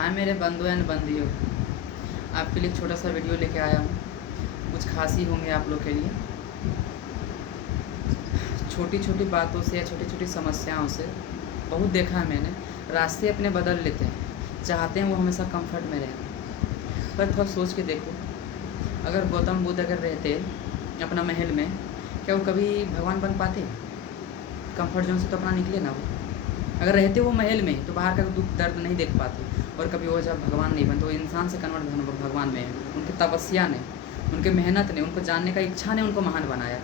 हाय मेरे बंधु एंड बंदियों, आपके लिए एक छोटा सा वीडियो लेके आया हूँ। कुछ खास ही होंगे आप लोग के लिए। छोटी छोटी बातों से या छोटी छोटी समस्याओं से बहुत देखा है मैंने, रास्ते अपने बदल लेते हैं, चाहते हैं वो हमेशा कंफर्ट में रहें। पर थोड़ा सोच के देखो, अगर गौतम बुद्ध अगर रहते अपना महल में, क्या वो कभी भगवान बन पाते? कंफर्ट जोन से तो अपना निकले ना वो। अगर रहते वो महल में तो बाहर का दुख दर्द नहीं देख पाते, और कभी वो जब भगवान नहीं बनते, वो इंसान से कन्वर्ट भगवान में है। उनकी तपस्या ने, उनके मेहनत ने, उनको जानने का इच्छा ने उनको महान बनाया।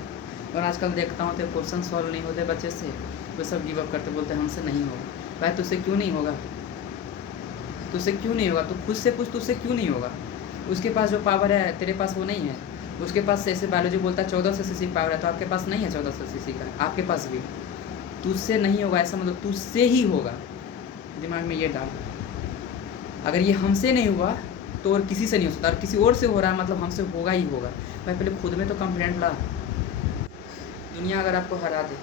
और आजकल देखता हूँ तो क्वेश्चन सॉल्व नहीं होते बच्चे से, वो सब गिव अप करते, बोलते हमसे नहीं होगा। भाई तुझसे क्यों नहीं होगा? तुझसे क्यों नहीं होगा? तू खुद से पूछ, तुझसे क्यों नहीं होगा? उसके पास जो पावर है तेरे पास वो नहीं है। उसके पास ऐसे बायोलॉजी बोलता है 1400 सीसी पावर है, तो आपके पास नहीं है 1400 सीसी का, आपके पास भी। तुझसे नहीं होगा ऐसा मतलब तुझसे ही होगा, दिमाग में ये डाल। अगर ये हमसे नहीं हुआ तो और किसी से नहीं हो सकता, और किसी और से हो रहा है मतलब हमसे होगा ही होगा। भाई पहले खुद में तो कॉन्फिडेंट ला। दुनिया अगर आपको हरा दे,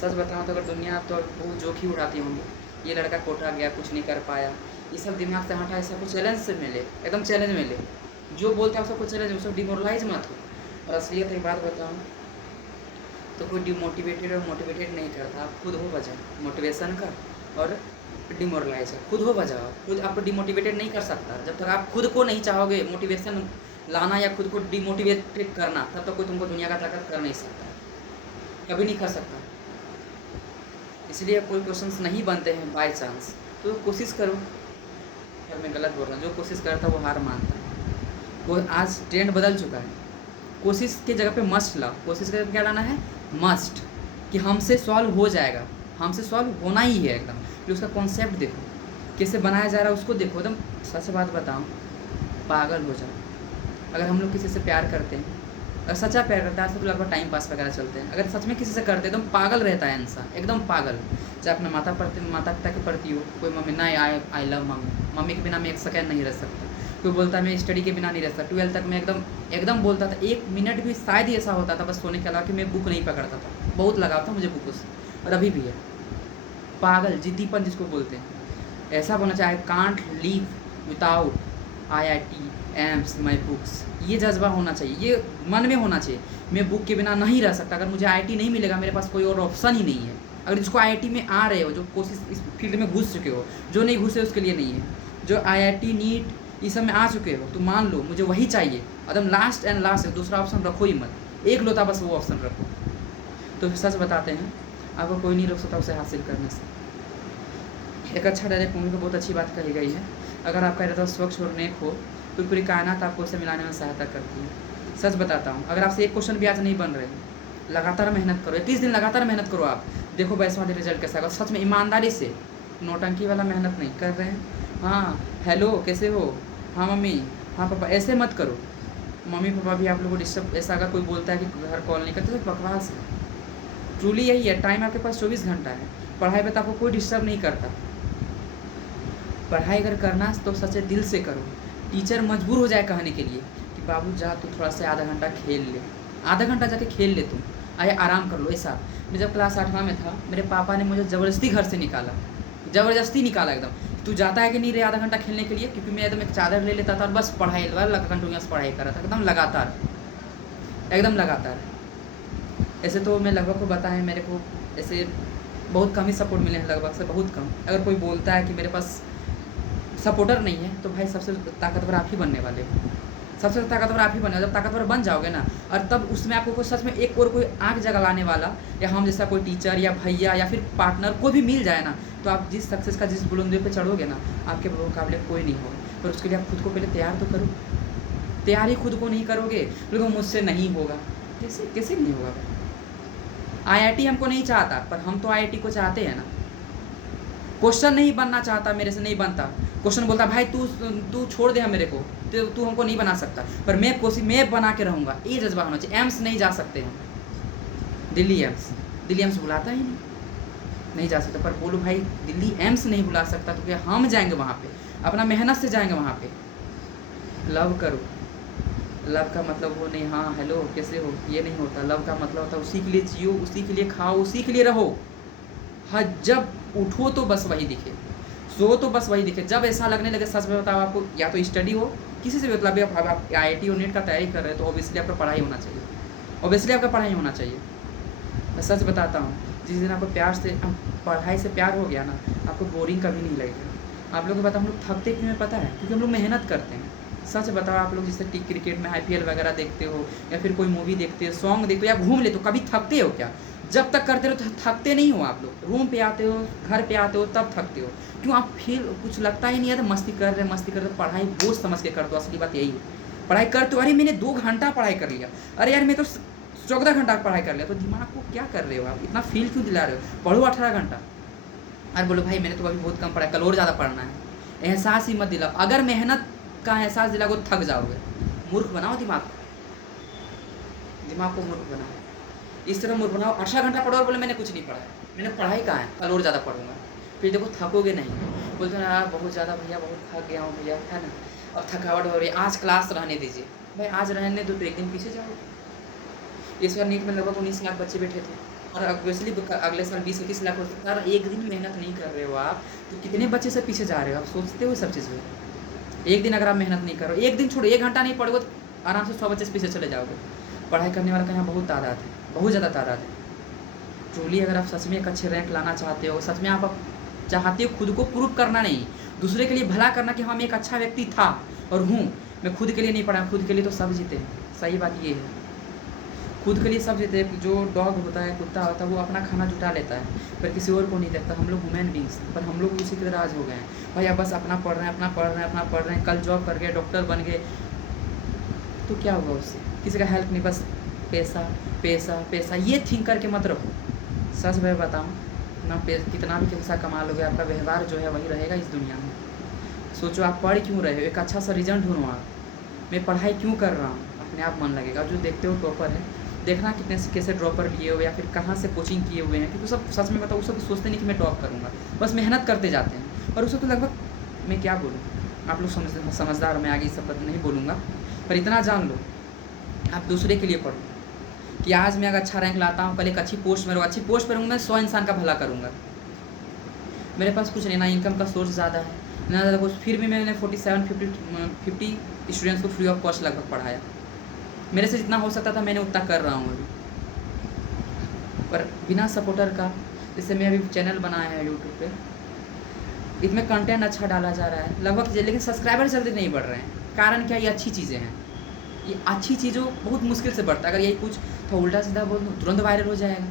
सच बताऊँ तो अगर दुनिया आप तो बहुत जोखिम उठाती होंगी, ये लड़का कोटा गया, कुछ नहीं कर पाया, ये सब दिमाग से हटा, ऐसा कुछ चैलेंज से मिले, एकदम चैलेंज मिले। जो बोलते हैं उसको चैलेंज, उसको डिमोरलाइज मत हो। और असलियत एक बात बताऊँ तो कोई डिमोटिवेटेड और मोटिवेटेड नहीं करता, आप खुद हो वजह मोटिवेशन का और डिमोरलाइज है। खुद हो वजह, खुद आपको डिमोटिवेटेड नहीं कर सकता। जब तक आप खुद को नहीं चाहोगे मोटिवेशन लाना या खुद को डिमोटिवेटेड करना, तब तक कोई तुमको दुनिया का ताकत कर नहीं सकता, कभी नहीं कर सकता। इसलिए कोई क्वेश्चंस नहीं बनते हैं बाय चांस, तो कोशिश करो। यार मैं गलत बोल रहा हूँ, जो कोशिश करता वो हार मानता है। वो आज ट्रेंड बदल चुका है, कोशिश के जगह पे मस्ट ला। कोशिश के क्या लाना है? मस्ट, कि हमसे सॉल्व हो जाएगा, हमसे सॉल्व होना ही है एकदम। फिर उसका कॉन्सेप्ट देखो कैसे बनाया जा रहा है, उसको देखो। एकदम सच बात बताऊँ, पागल हो जाओ। अगर हम लोग किसी से प्यार करते हैं, अगर सच्चा प्यार करता है तो लगभग टाइम पास वगैरह चलते हैं। अगर सच में किसी से करते हैं एकदम पागल रहता है इंसान, एकदम पागल। चाहे अपने माता पिता के प्रति हो, कोई मम्मी ना, आई लव मम्मी, मम्मी के बिना मैं एक सेकेंड नहीं रह सकता। कोई बोलता है मैं स्टडी के बिना नहीं रह सकता, 12 तक मैं एकदम बोलता था। 1 मिनट भी शायद ही ऐसा होता था बस सोने के अलावा कि मैं बुक नहीं पकड़ता था। बहुत लगाव था मुझे बुकों से, और अभी भी है। पागल, जिद्दीपन जिसको बोलते हैं, ऐसा होना चाहिए। Can't leave without IIT AIIMS my books, ये जज्बा होना चाहिए, ये मन में होना चाहिए। मैं बुक के बिना नहीं रह सकता। अगर मुझे IIT नहीं मिलेगा, मेरे पास कोई और ऑप्शन ही नहीं है। अगर जिसको IIT में आ रहे हो, जो कोशिश इस फील्ड में घुस चुके हो, जो नहीं घुसे उसके लिए नहीं है। जो IIT नीट इस सब में आ चुके हो तो मान लो मुझे वही चाहिए, एकदम लास्ट एंड लास्ट है। दूसरा ऑप्शन रखो ही मत, एक लोता बस वो ऑप्शन रखो। तो सच बताते हैं, आपको कोई नहीं रोक सकता उसे हासिल करने से। एक अच्छा डायरेक्ट मूवी में बहुत अच्छी बात कही गई है, अगर आपका इरादा स्वच्छ और नेक हो तो पूरी कायनात आपको उसे मिलाने में सहायता करती है। सच बताता हूँ, अगर आपसे एक क्वेश्चन भी आज नहीं बन रहे, लगातार मेहनत करो, 21 दिन लगातार मेहनत करो। आप देखो वैसा रिजल्ट कैसा होगा। सच में ईमानदारी से, नौटंकी वाला मेहनत नहीं कर रहे हैं। हाँ हेलो कैसे हो, हाँ मम्मी, हाँ पापा, ऐसे मत करो। मम्मी पापा भी आप लोगों को डिस्टर्ब, ऐसा अगर कोई बोलता है कि घर कॉल नहीं करते तो बकवास है। ट्रूली यही है, टाइम आपके पास 24 घंटा है। पढ़ाई पे तो आपको कोई डिस्टर्ब नहीं करता। पढ़ाई अगर करना तो सच्चे दिल से करो। टीचर मजबूर हो जाए कहने के लिए कि बाबू जा तू थोड़ा सा आधा घंटा खेल ले, आधा घंटा जाके खेल ले, तुम आए आराम कर लो। ऐसा मैं जब क्लास 8वां में था, मेरे पापा ने मुझे ज़बरदस्ती घर से निकाला, ज़बरदस्ती निकाला एकदम। तू जाता है कि नहीं रे आधा घंटा खेलने के लिए? क्योंकि मैं एकदम एक चादर ले लेता था और बस पढ़ाई कंटिन्यूस पढ़ाई कर रहा था, एकदम लगातार, एकदम लगातार। ऐसे तो मैं लगभग को बताएं, मेरे को ऐसे बहुत कम ही सपोर्ट मिले हैं, लगभग से बहुत कम। अगर कोई बोलता है कि मेरे पास सपोर्टर नहीं है तो भाई सबसे ताकतवर आप ही बनने वाले हो, सबसे ताकतवर आप ही बने। जब ताकतवर बन जाओगे ना, और तब उसमें आपको कोई सच में एक और कोई आँख जगलाने वाला, या हम जैसा कोई टीचर या भैया या फिर पार्टनर कोई भी मिल जाए ना, तो आप जिस सक्सेस का जिस बुलंदी पे चढ़ोगे ना, आपके मुकाबले कोई नहीं हो। पर उसके लिए आप खुद को पहले तैयार तो करो। तैयार ही खुद को नहीं करोगे, बिल्कुल मुझसे नहीं होगा, कैसे कैसे नहीं होगा? IIT हमको नहीं चाहता, पर हम तो IIT को चाहते हैं ना। क्वेश्चन नहीं बनना चाहता, मेरे से नहीं बनता। क्वेश्चन बोलता भाई तू छोड़ दे मेरे को, तू हमको नहीं बना सकता, पर मैं बना के रहूँगा, ये जज्बा होना चाहिए। एम्स नहीं जा सकते हम, दिल्ली एम्स बुलाता ही नहीं जा सकता। पर बोलो भाई दिल्ली एम्स नहीं बुला सकता तो क्या हम जाएंगे वहाँ पे, अपना मेहनत से जाएंगे वहाँ पे। लव करो। लव का मतलब वो नहीं हाँ हेलो कैसे हो, ये नहीं होता। लव का मतलब होता है उसी के लिए जियो, उसी के लिए खाओ, उसी के लिए रहो। हाँ जब उठो तो बस वही दिखे, सो तो बस वही दिखे। जब ऐसा लगने लगे, सच में बताओ आपको, या तो स्टडी हो किसी से भी, मतलब आप IIT और नीट का तैयारी कर रहे हैं तो ऑब्वियसली आपका पढ़ाई होना चाहिए, ऑब्वियसली आपका पढ़ाई होना चाहिए। मैं सच बताता हूँ, जिस दिन आपको प्यार से पढ़ाई से प्यार हो गया ना, आपको बोरिंग कभी नहीं लगेगा। आप लोगों को पता हम लोग थकते क्यों हैं पता है? क्योंकि हम लोग मेहनत करते हैं। सच बताओ, आप लोग जैसे क्रिकेट में IPL वगैरह देखते हो, या फिर कोई मूवी देखते हो, सॉन्ग देखते हो, या घूम लेते हो, कभी थकते हो क्या? जब तक करते रहो थकते नहीं हो आप लोग। रूम पे आते हो, घर पे आते हो, तब थकते हो। क्यों? आप फील कुछ लगता ही नहीं है तो मस्ती कर रहे, मस्ती कर रहे। पढ़ाई बोझ समझ के कर दो, असली बात यही है। पढ़ाई करते हो, अरे मैंने 2 घंटा पढ़ाई कर लिया, अरे यार मैं तो 14 घंटा पढ़ाई कर लिया, तो दिमाग को क्या कर रहे हो आप? इतना फील क्यों दिला रहे हो? पढ़ो 18 घंटा। अरे बोलो भाई मैंने तो अभी बहुत कम पढ़ा है, कल और ज़्यादा पढ़ना है। एहसास ही मत दिलाओ। अगर मेहनत का एहसास दिलाओगे तो थक जाओगे। मूर्ख बनाओ दिमाग को, दिमाग को मूर्ख बनाओ। इस तरह मूर्ख बनाओ, 18 घंटा पढ़ो और बोले मैंने कुछ नहीं पढ़ा है, मैंने पढ़ाई कहाँ है, कल और ज़्यादा पढ़ूंगा। फिर देखो थकोगे नहीं। बोलते हैं यार बहुत ज़्यादा भैया, बहुत थक गया हूँ भैया, है ना, अब थकावट हो रही है, आज क्लास रहने दीजिए। भाई आज रहने दो तो एक दिन पीछे जाओ। इस बार नीट में लगभग 19 लाख बच्चे बैठे थे, और ऑब्वियसली अगले साल 20-21 लाख हो सकता है। एक दिन मेहनत नहीं कर रहे हो आप तो कितने बच्चे से पीछे जा रहे हो? आप सोचते हो सब चीज़ में? एक दिन अगर आप मेहनत नहीं करो, एक दिन छोड़ो, 1 घंटा नहीं पढ़ोगे तो आराम से 100 बच्चे से पीछे चले जाओगे। पढ़ाई करने वाला का यहाँ बहुत तादाद है, बहुत ज़्यादा तादाद है। ट्रूली अगर आप सच में एक अच्छे रैंक लाना चाहते हो, सच में आप चाहते हो खुद को प्रूव करना नहीं, दूसरे के लिए भला करना कि हम एक अच्छा व्यक्ति था और हूँ, मैं खुद के लिए नहीं पढ़ा, खुद के लिए तो सब जीते हैं। सही बात ये है, खुद के लिए सब जीते हैं। जो डॉग होता है, कुत्ता होता है, वो अपना खाना जुटा लेता है पर किसी और को नहीं देखता। हम लोग ह्यूमन बींग्स, पर हम लोग उसी के राज हो गए हैं। भाई आप बस अपना पढ़ रहे हैं, अपना पढ़ रहे हैं, अपना पढ़ रहे हैं, कल जॉब कर गए, डॉक्टर बन गए, तो क्या हुआ उससे? किसी का हेल्प नहीं, बस पैसा पैसा पैसा। ये थिंक करके मत रखो। सच मैं बताऊँ ना, कितना भी पैसा कमा लोगे, आपका व्यवहार जो है वही रहेगा इस दुनिया में। सोचो आप पढ़ क्यों रहे हो, एक अच्छा सा रिजल्ट ढूंढो आप, मैं पढ़ाई क्यों कर रहा हूँ, अपने आप मन लगेगा। जो देखते हो टॉपर है, देखना कितने कैसे ड्रॉपर लिए हुए या फिर कहाँ से कोचिंग किए हुए हैं, क्योंकि सब सच में बताओ, सब सोचते नहीं कि मैं टॉप करूँगा, बस मेहनत करते जाते हैं। और उसको तो लगभग मैं क्या बोलूँ, आप लोग समझदार हो, मैं आगे सब नहीं बोलूँगा, पर इतना जान लो आप दूसरे के लिए पढ़ो कि आज मैं अगर अच्छा रैंक लाता हूँ, कल एक अच्छी पोस्ट में रहूँगा, अच्छी पोस्ट पर रहूँगा, मैं 100 इंसान का भला करूँगा। मेरे पास कुछ नहीं, ना इनकम का सोर्स ज़्यादा है ना ज़्यादा कुछ, फिर भी मैंने 47-50 स्टूडेंट्स को फ्री ऑफ कॉस्ट लगभग पढ़ाया। मेरे से जितना हो सकता था मैंने उतना कर रहा हूँ अभी, पर बिना सपोर्टर का। जैसे मैं अभी चैनल बनाया है यूट्यूब पे, इसमें कंटेंट अच्छा डाला जा रहा है लगभग, लेकिन सब्सक्राइबर जल्दी नहीं बढ़ रहे हैं। कारण क्या? ये अच्छी चीज़ें हैं, ये अच्छी चीज़ों बहुत मुश्किल से बढ़ता है। अगर यही कुछ तो उल्टा सीधा बोल दूँ तुरंत वायरल हो जाएगा,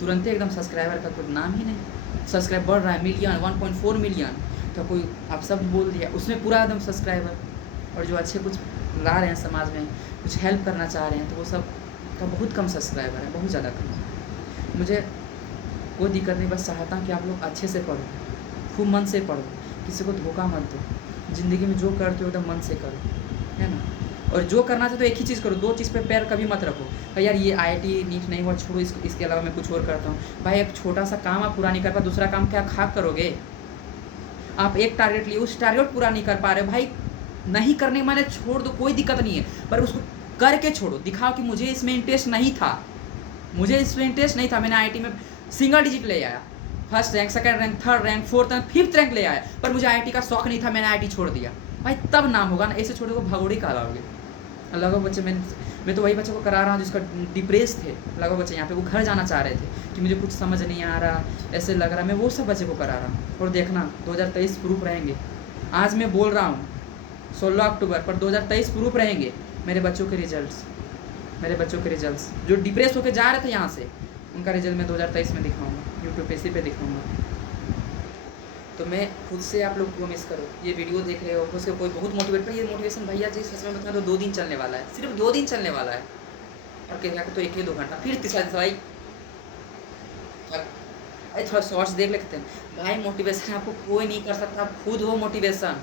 तुरंत एकदम सब्सक्राइबर का कोई नाम ही नहीं। सब्सक्राइब बढ़ रहा है, मिलियन 1.4 मिलियन, तो कोई आप सब बोल दिया उसमें पूरा एकदम सब्सक्राइबर। और जो अच्छे कुछ ला रहे हैं समाज में, कुछ हेल्प करना चाह रहे हैं, तो वो सब का बहुत कम सब्सक्राइबर है, बहुत ज़्यादा कम। मुझे कोई दिक्कत नहीं, बस चाहता हूँ कि आप लोग अच्छे से पढ़ो, खूब मन से पढ़ो, किसी को धोखा मत दो। ज़िंदगी में जो करते हो एकदम मन से करो, है ना। और जो करना चाहते हो एक ही चीज़ करो, 2 चीज़ पे पैर कभी मत रखो। भाई यार ये IIT नीट नहीं हुआ, छोड़ो इसके अलावा मैं कुछ और करता हूँ। भाई एक छोटा सा काम आप पूरा नहीं कर पा, दूसरा काम क्या खाक करोगे? आप एक टारगेट लिए, उस टारगेट पूरा नहीं कर पा रहे, भाई नहीं करने माने छोड़ दो, कोई दिक्कत नहीं है, पर उसको करके छोड़ो। दिखाओ कि मुझे इसमें इंटरेस्ट नहीं था, मुझे इसमें इंटरेस्ट नहीं था, मैंने IIT में सिंगल डिजिट ले आया, first rank, second rank, third rank, fourth rank, 5th rank ले आया, पर मुझे IIT का शौक नहीं था, मैंने IIT छोड़ दिया। भाई तब नाम होगा ना, ऐसे छोटे को भगोड़ी कहलाओगे। लगभग बच्चे, मैं तो वही बच्चों को करा रहा हूँ जिसका डिप्रेस थे, लगभग बच्चे यहाँ पे वो घर जाना चाह रहे थे कि मुझे कुछ समझ नहीं आ रहा, ऐसे लग रहा, मैं वो सब बच्चे को करा रहा हूँ। और देखना 2023 प्रूफ रहेंगे। आज मैं बोल रहा हूँ 16 अक्टूबर, पर 2023 प्रूफ रहेंगे मेरे बच्चों के रिजल्ट्स, मेरे बच्चों के रिजल्ट्स जो डिप्रेस होकर जा रहे थे यहाँ से, उनका रिजल्ट मैं 2023 में दिखाऊंगा, यूट्यूब पे इसी पे दिखाऊंगा। तो मैं खुद से आप लोग को मिस करो, ये वीडियो देख रहे हो, उसके कोई बहुत मोटिवेट पर, ये मोटिवेशन भैया जी सच में बता दो 2 दिन चलने वाला है, सिर्फ 2 दिन चलने वाला है, और क्या तो 1-2 घंटा, फिर तीसरा भाई अरे थोड़ा शॉर्ट्स देख लेते हैं। भाई मोटिवेशन आपको कोई नहीं कर सकता, आप खुद हो मोटिवेशन।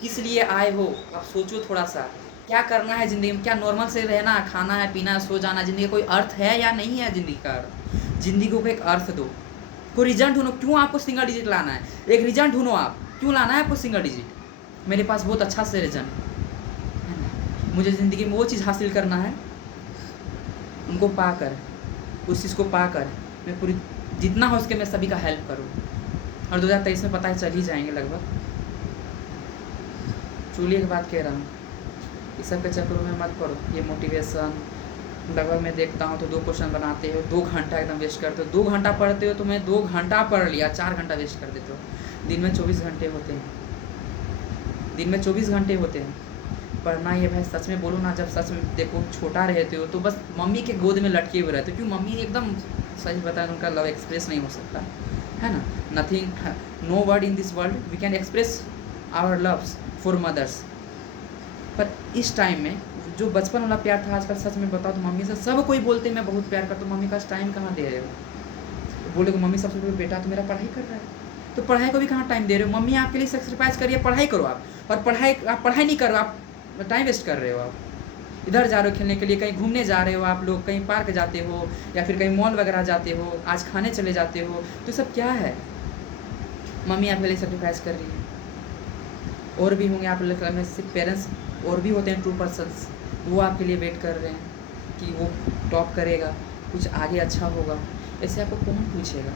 किस लिए आए हो आप सोचो थोड़ा सा, क्या करना है ज़िंदगी में, क्या नॉर्मल से रहना, खाना है, पीना, सो जाना, ज़िंदगी कोई अर्थ है या नहीं है? ज़िंदगी का अर्थ, ज़िंदगी को एक अर्थ दो, कोई रीज़न ढूंढो। क्यों आपको सिंगल डिजिट लाना है, एक रीज़न ढूंढो आप, क्यों लाना है आपको सिंगल डिजिट। मेरे पास बहुत अच्छा से रीज़न है ना, मुझे ज़िंदगी में वो चीज़ हासिल करना है, उनको पाकर, उस चीज़ को पाकर मैं पूरी जितना हो सके मैं सभी का हेल्प करूँ। और 2023 में पता है चल ही जाएंगे लगभग ट्रूली एक बात कह रहा हूँ, इस सब के चक्करों में मत पड़ो। ये मोटिवेशन लगभग मैं देखता हूँ तो 2 क्वेश्चन बनाते हो, 2 घंटा एकदम वेस्ट करते हो। 2 घंटा पढ़ते हो तो मैं 2 घंटा पढ़ लिया, 4 घंटा वेस्ट कर देते हो। दिन में 24 घंटे होते हैं, दिन में 24 घंटे होते हैं। पढ़ना ये भाई सच में बोलूँ ना, जब सच में देखो छोटा रहते हो तो बस मम्मी के गोद में लटके हुए रहते हो, क्योंकि मम्मी एकदम सच बताए उनका लव एक्सप्रेस नहीं हो सकता है ना। Nothing, no word in this world we can express our loves for mothers. पर इस टाइम में जो बचपन वाला प्यार था, आजकल सच में बताओ तो मम्मी से सब कोई बोलते हैं मैं बहुत प्यार करता हूँ, मम्मी का टाइम कहाँ दे रहे हो। बोले तो मम्मी सबसे बड़ी बेटा तो मेरा पढ़ाई कर रहा है, तो पढ़ाई को भी कहाँ टाइम दे रहे हो। मम्मी आपके लिए सेक्रीफाइस करिए, पढ़ाई करो आप, और आप पढ़ाई नहीं करो, आप टाइम वेस्ट कर रहे हो। आप इधर जा रहे हो खेलने के लिए, कहीं घूमने जा रहे हो आप लोग, कहीं पार्क जाते हो या फिर कहीं मॉल वगैरह जाते हो, आज खाने चले जाते हो, तो सब क्या है, मम्मी आपके लिए सेक्रीफाइस कर रही है। और भी होंगे आप लोग में सिर्फ पेरेंट्स, और भी होते हैं 2 पर्सन्स, वो आपके लिए वेट कर रहे हैं कि वो टॉप करेगा, कुछ आगे अच्छा होगा। ऐसे आपको कौन पूछेगा,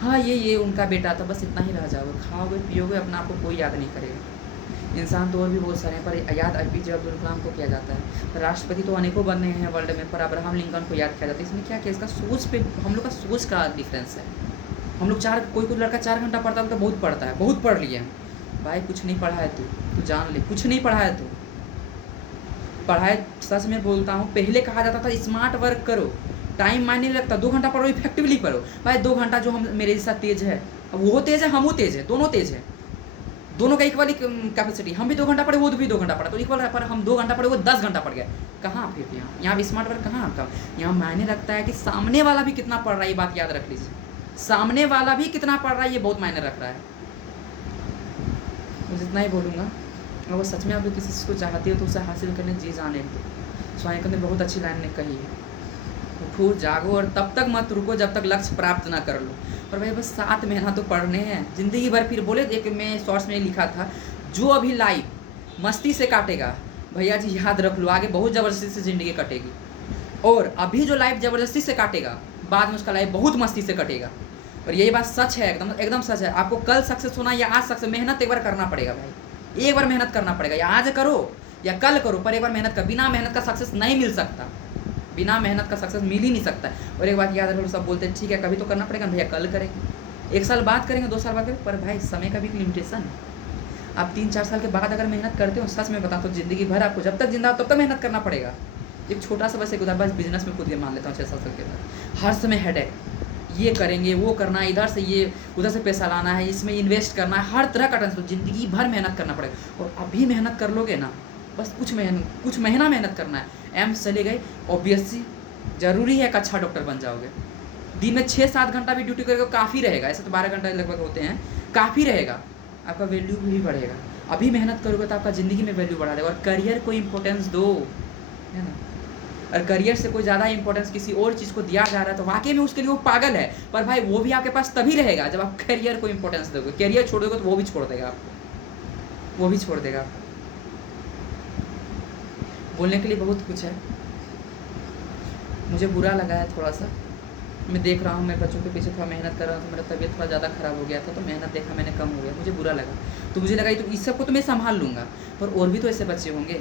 हाँ ये उनका बेटा था, बस इतना ही रह जाओगे, खाओगे पियोगे, अपना आपको कोई याद नहीं करेगा। इंसान तो और भी बहुत सारे हैं, पर याद APJ अब्दुल कलाम को किया जाता है। राष्ट्रपति तो अनेकों बने हैं वर्ल्ड में, पर अब्राहम लिंकन को याद किया जाता है। इसमें क्या किया, इसका सोच पे हम लोग का सोच का डिफरेंस है। हम लोग कोई लड़का 4 घंटा पढ़ता है तो बहुत पढ़ता है, बहुत पढ़ लिया है भाई, कुछ नहीं पढ़ा है तू जान ले, कुछ नहीं पढ़ा है तू। पढ़ाई सच में बोलता हूँ, पहले कहा जाता था स्मार्ट वर्क करो, टाइम मायने नहीं लगता, 2 घंटा पढ़ो, इफेक्टिवली पढ़ो। भाई 2 घंटा जो हम मेरे जैसा तेज है, अब वो तेज है, हम वो तेज है, दोनों तेज है, दोनों का इक्वली कैपेसिटी। हम भी 2 घंटा पढ़े, वो भी 2 घंटा पढ़ा, तो इक्वल है। पर हम 2 घंटा पढ़े, वो 10 घंटा पढ़ गया। कहाँ फिर यहाँ स्मार्ट वर्क कहाँ आपका। यहाँ मायने रखता है कि सामने वाला भी कितना पढ़ रहा है, ये बात याद रख लीजिए। सामने वाला भी कितना पढ़ रहा है, ये बहुत मायने रख रहा है। मुझे इतना ही बोलूँगा, अगर वो सच में आप किसी चीज़ को चाहते हो तो उसे हासिल करने जी जाने दो। स्वामी ने बहुत अच्छी लाइन ने कही है, उठो जागो और तब तक मत रुको जब तक लक्ष्य प्राप्त ना कर लो। और भाई बस 7 महीना तो पढ़ने हैं, ज़िंदगी भर। फिर बोले, एक मैं शॉर्ट्स में लिखा था, जो अभी लाइफ मस्ती से काटेगा भैया जी याद रख लो, आगे बहुत ज़बरदस्ती से ज़िंदगी कटेगी। और अभी जो लाइफ ज़बरदस्ती से काटेगा, बाद में उसका लाइफ बहुत मस्ती से कटेगा। और यही बात सच है, एकदम सच है। आपको कल सक्सेस होना या आज सक्सेस, मेहनत एक बार करना पड़ेगा भाई, एक बार मेहनत करना पड़ेगा, या आज करो या कल करो, पर एक बार मेहनत कर। बिना मेहनत का सक्सेस नहीं मिल सकता, बिना मेहनत का सक्सेस मिल ही नहीं सकता। और एक बात याद रखो, सब बोलते हैं ठीक है कभी तो करना पड़ेगा भैया, कल करेंगे, 1 साल बाद करेंगे, 2 साल बाद करेंगे, पर भाई समय का भी लिमिटेशन है। आप 3-4 साल के बाद अगर मेहनत करते हो, सच में बताओ तो ज़िंदगी भर आपको जब तक जिंदा हो तब तक मेहनत करना पड़ेगा। एक छोटा सा बस एक उदाहरण, बस बिजनेस में खुद ये मान लेता हूँ 6-7 साल के बाद, हर समय हेडेक, ये करेंगे वो करना है, इधर से ये उधर से पैसा लाना है, इसमें इन्वेस्ट करना है, हर तरह का टेंशन, ज़िंदगी भर मेहनत करना पड़ेगा। और अभी मेहनत कर लोगे ना, बस कुछ महीना मेहनत करना है, एम्स चले गए, ऑब्वियसली ज़रूरी है एक अच्छा डॉक्टर बन जाओगे। दिन में 6-7 घंटा भी ड्यूटी करोगे काफ़ी रहेगा, ऐसे तो 12 घंटा लगभग होते हैं, काफ़ी रहेगा, आपका वैल्यू भी बढ़ेगा। अभी मेहनत करोगे तो आपका ज़िंदगी में वैल्यू बढ़ा देगा। और करियर को इम्पोर्टेंस दो, है ना। और करियर से कोई ज़्यादा इंपॉर्टेंस किसी और चीज़ को दिया जा रहा है तो वाकई में उसके लिए वो पागल है। पर भाई वो भी आपके पास तभी रहेगा जब आप करियर को इंपॉर्टेंस दोगे। करियर छोड़ दोगे तो वो भी छोड़ देगा आपको, वो भी छोड़ देगा। बोलने के लिए बहुत कुछ है, मुझे बुरा लगा है थोड़ा सा। मैं देख रहा हूँ, मैं बच्चों के पीछे थोड़ा मेहनत कर रहा हूँ तो मेरा तबीयत थोड़ा ज़्यादा ख़राब हो गया था, तो मेहनत देखा मैंने कम हो गया, मुझे बुरा लगा। तो मुझे लगा तो इस सबको तो मैं संभाल लूँगा, पर और भी तो ऐसे बच्चे होंगे,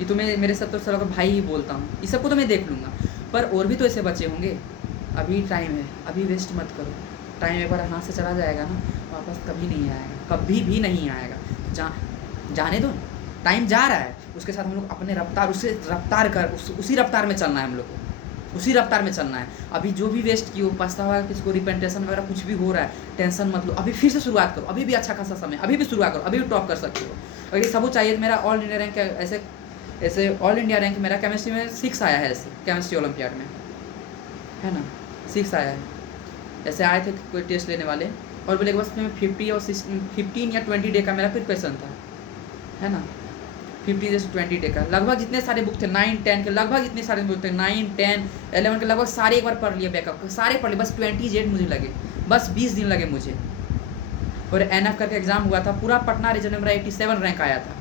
ये तो मैं मेरे सब तो सर भाई ही बोलता हूँ, इस सबको तो मैं देख लूँगा, पर और भी तो ऐसे बच्चे होंगे। अभी टाइम है, अभी वेस्ट मत करो। टाइम एक बार हाथ से चला जाएगा ना, वापस कभी नहीं आएगा, कभी भी नहीं आएगा। जाने दो, टाइम जा रहा है, उसके साथ हम लोग अपने रफ्तार, उसी रफ्तार में चलना है, हम लोग को उसी रफ्तार में चलना है। अभी जो भी वेस्ट की हो, पछतावा, किसी को रिपेंटेशन वगैरह कुछ भी हो रहा है, टेंशन मत लो, अभी फिर से शुरुआत करो, अभी भी अच्छा खासा समय, अभी भी शुरुआत करो, अभी भी टॉप कर सकते हो। अगर ये सब चाहिए, मेरा ऑल इंडिया रैंक ऐसे ऑल इंडिया रैंक मेरा केमिस्ट्री में 6 आया है, ऐसे केमिस्ट्री ओलंपियाड में, है ना, 6 आया है। ऐसे आए थे कोई टेस्ट लेने वाले और बोले बस में 50 और 15 या 20 डे का मेरा प्रिपरेशन था, है ना, 50 से 20 डे का। लगभग जितने सारे बुक थे 9-10 के, लगभग जितने सारे बुक थे 9-10-11 के, लगभग सारे एक बार पढ़ लिए, बैकअप सारे पढ़ लिए। बस 20 मुझे लगे, बस 20 दिन लगे मुझे। और NF करके एग्ज़ाम हुआ था, पूरा पटना रीजन में मेरा 87 रैंक आया था।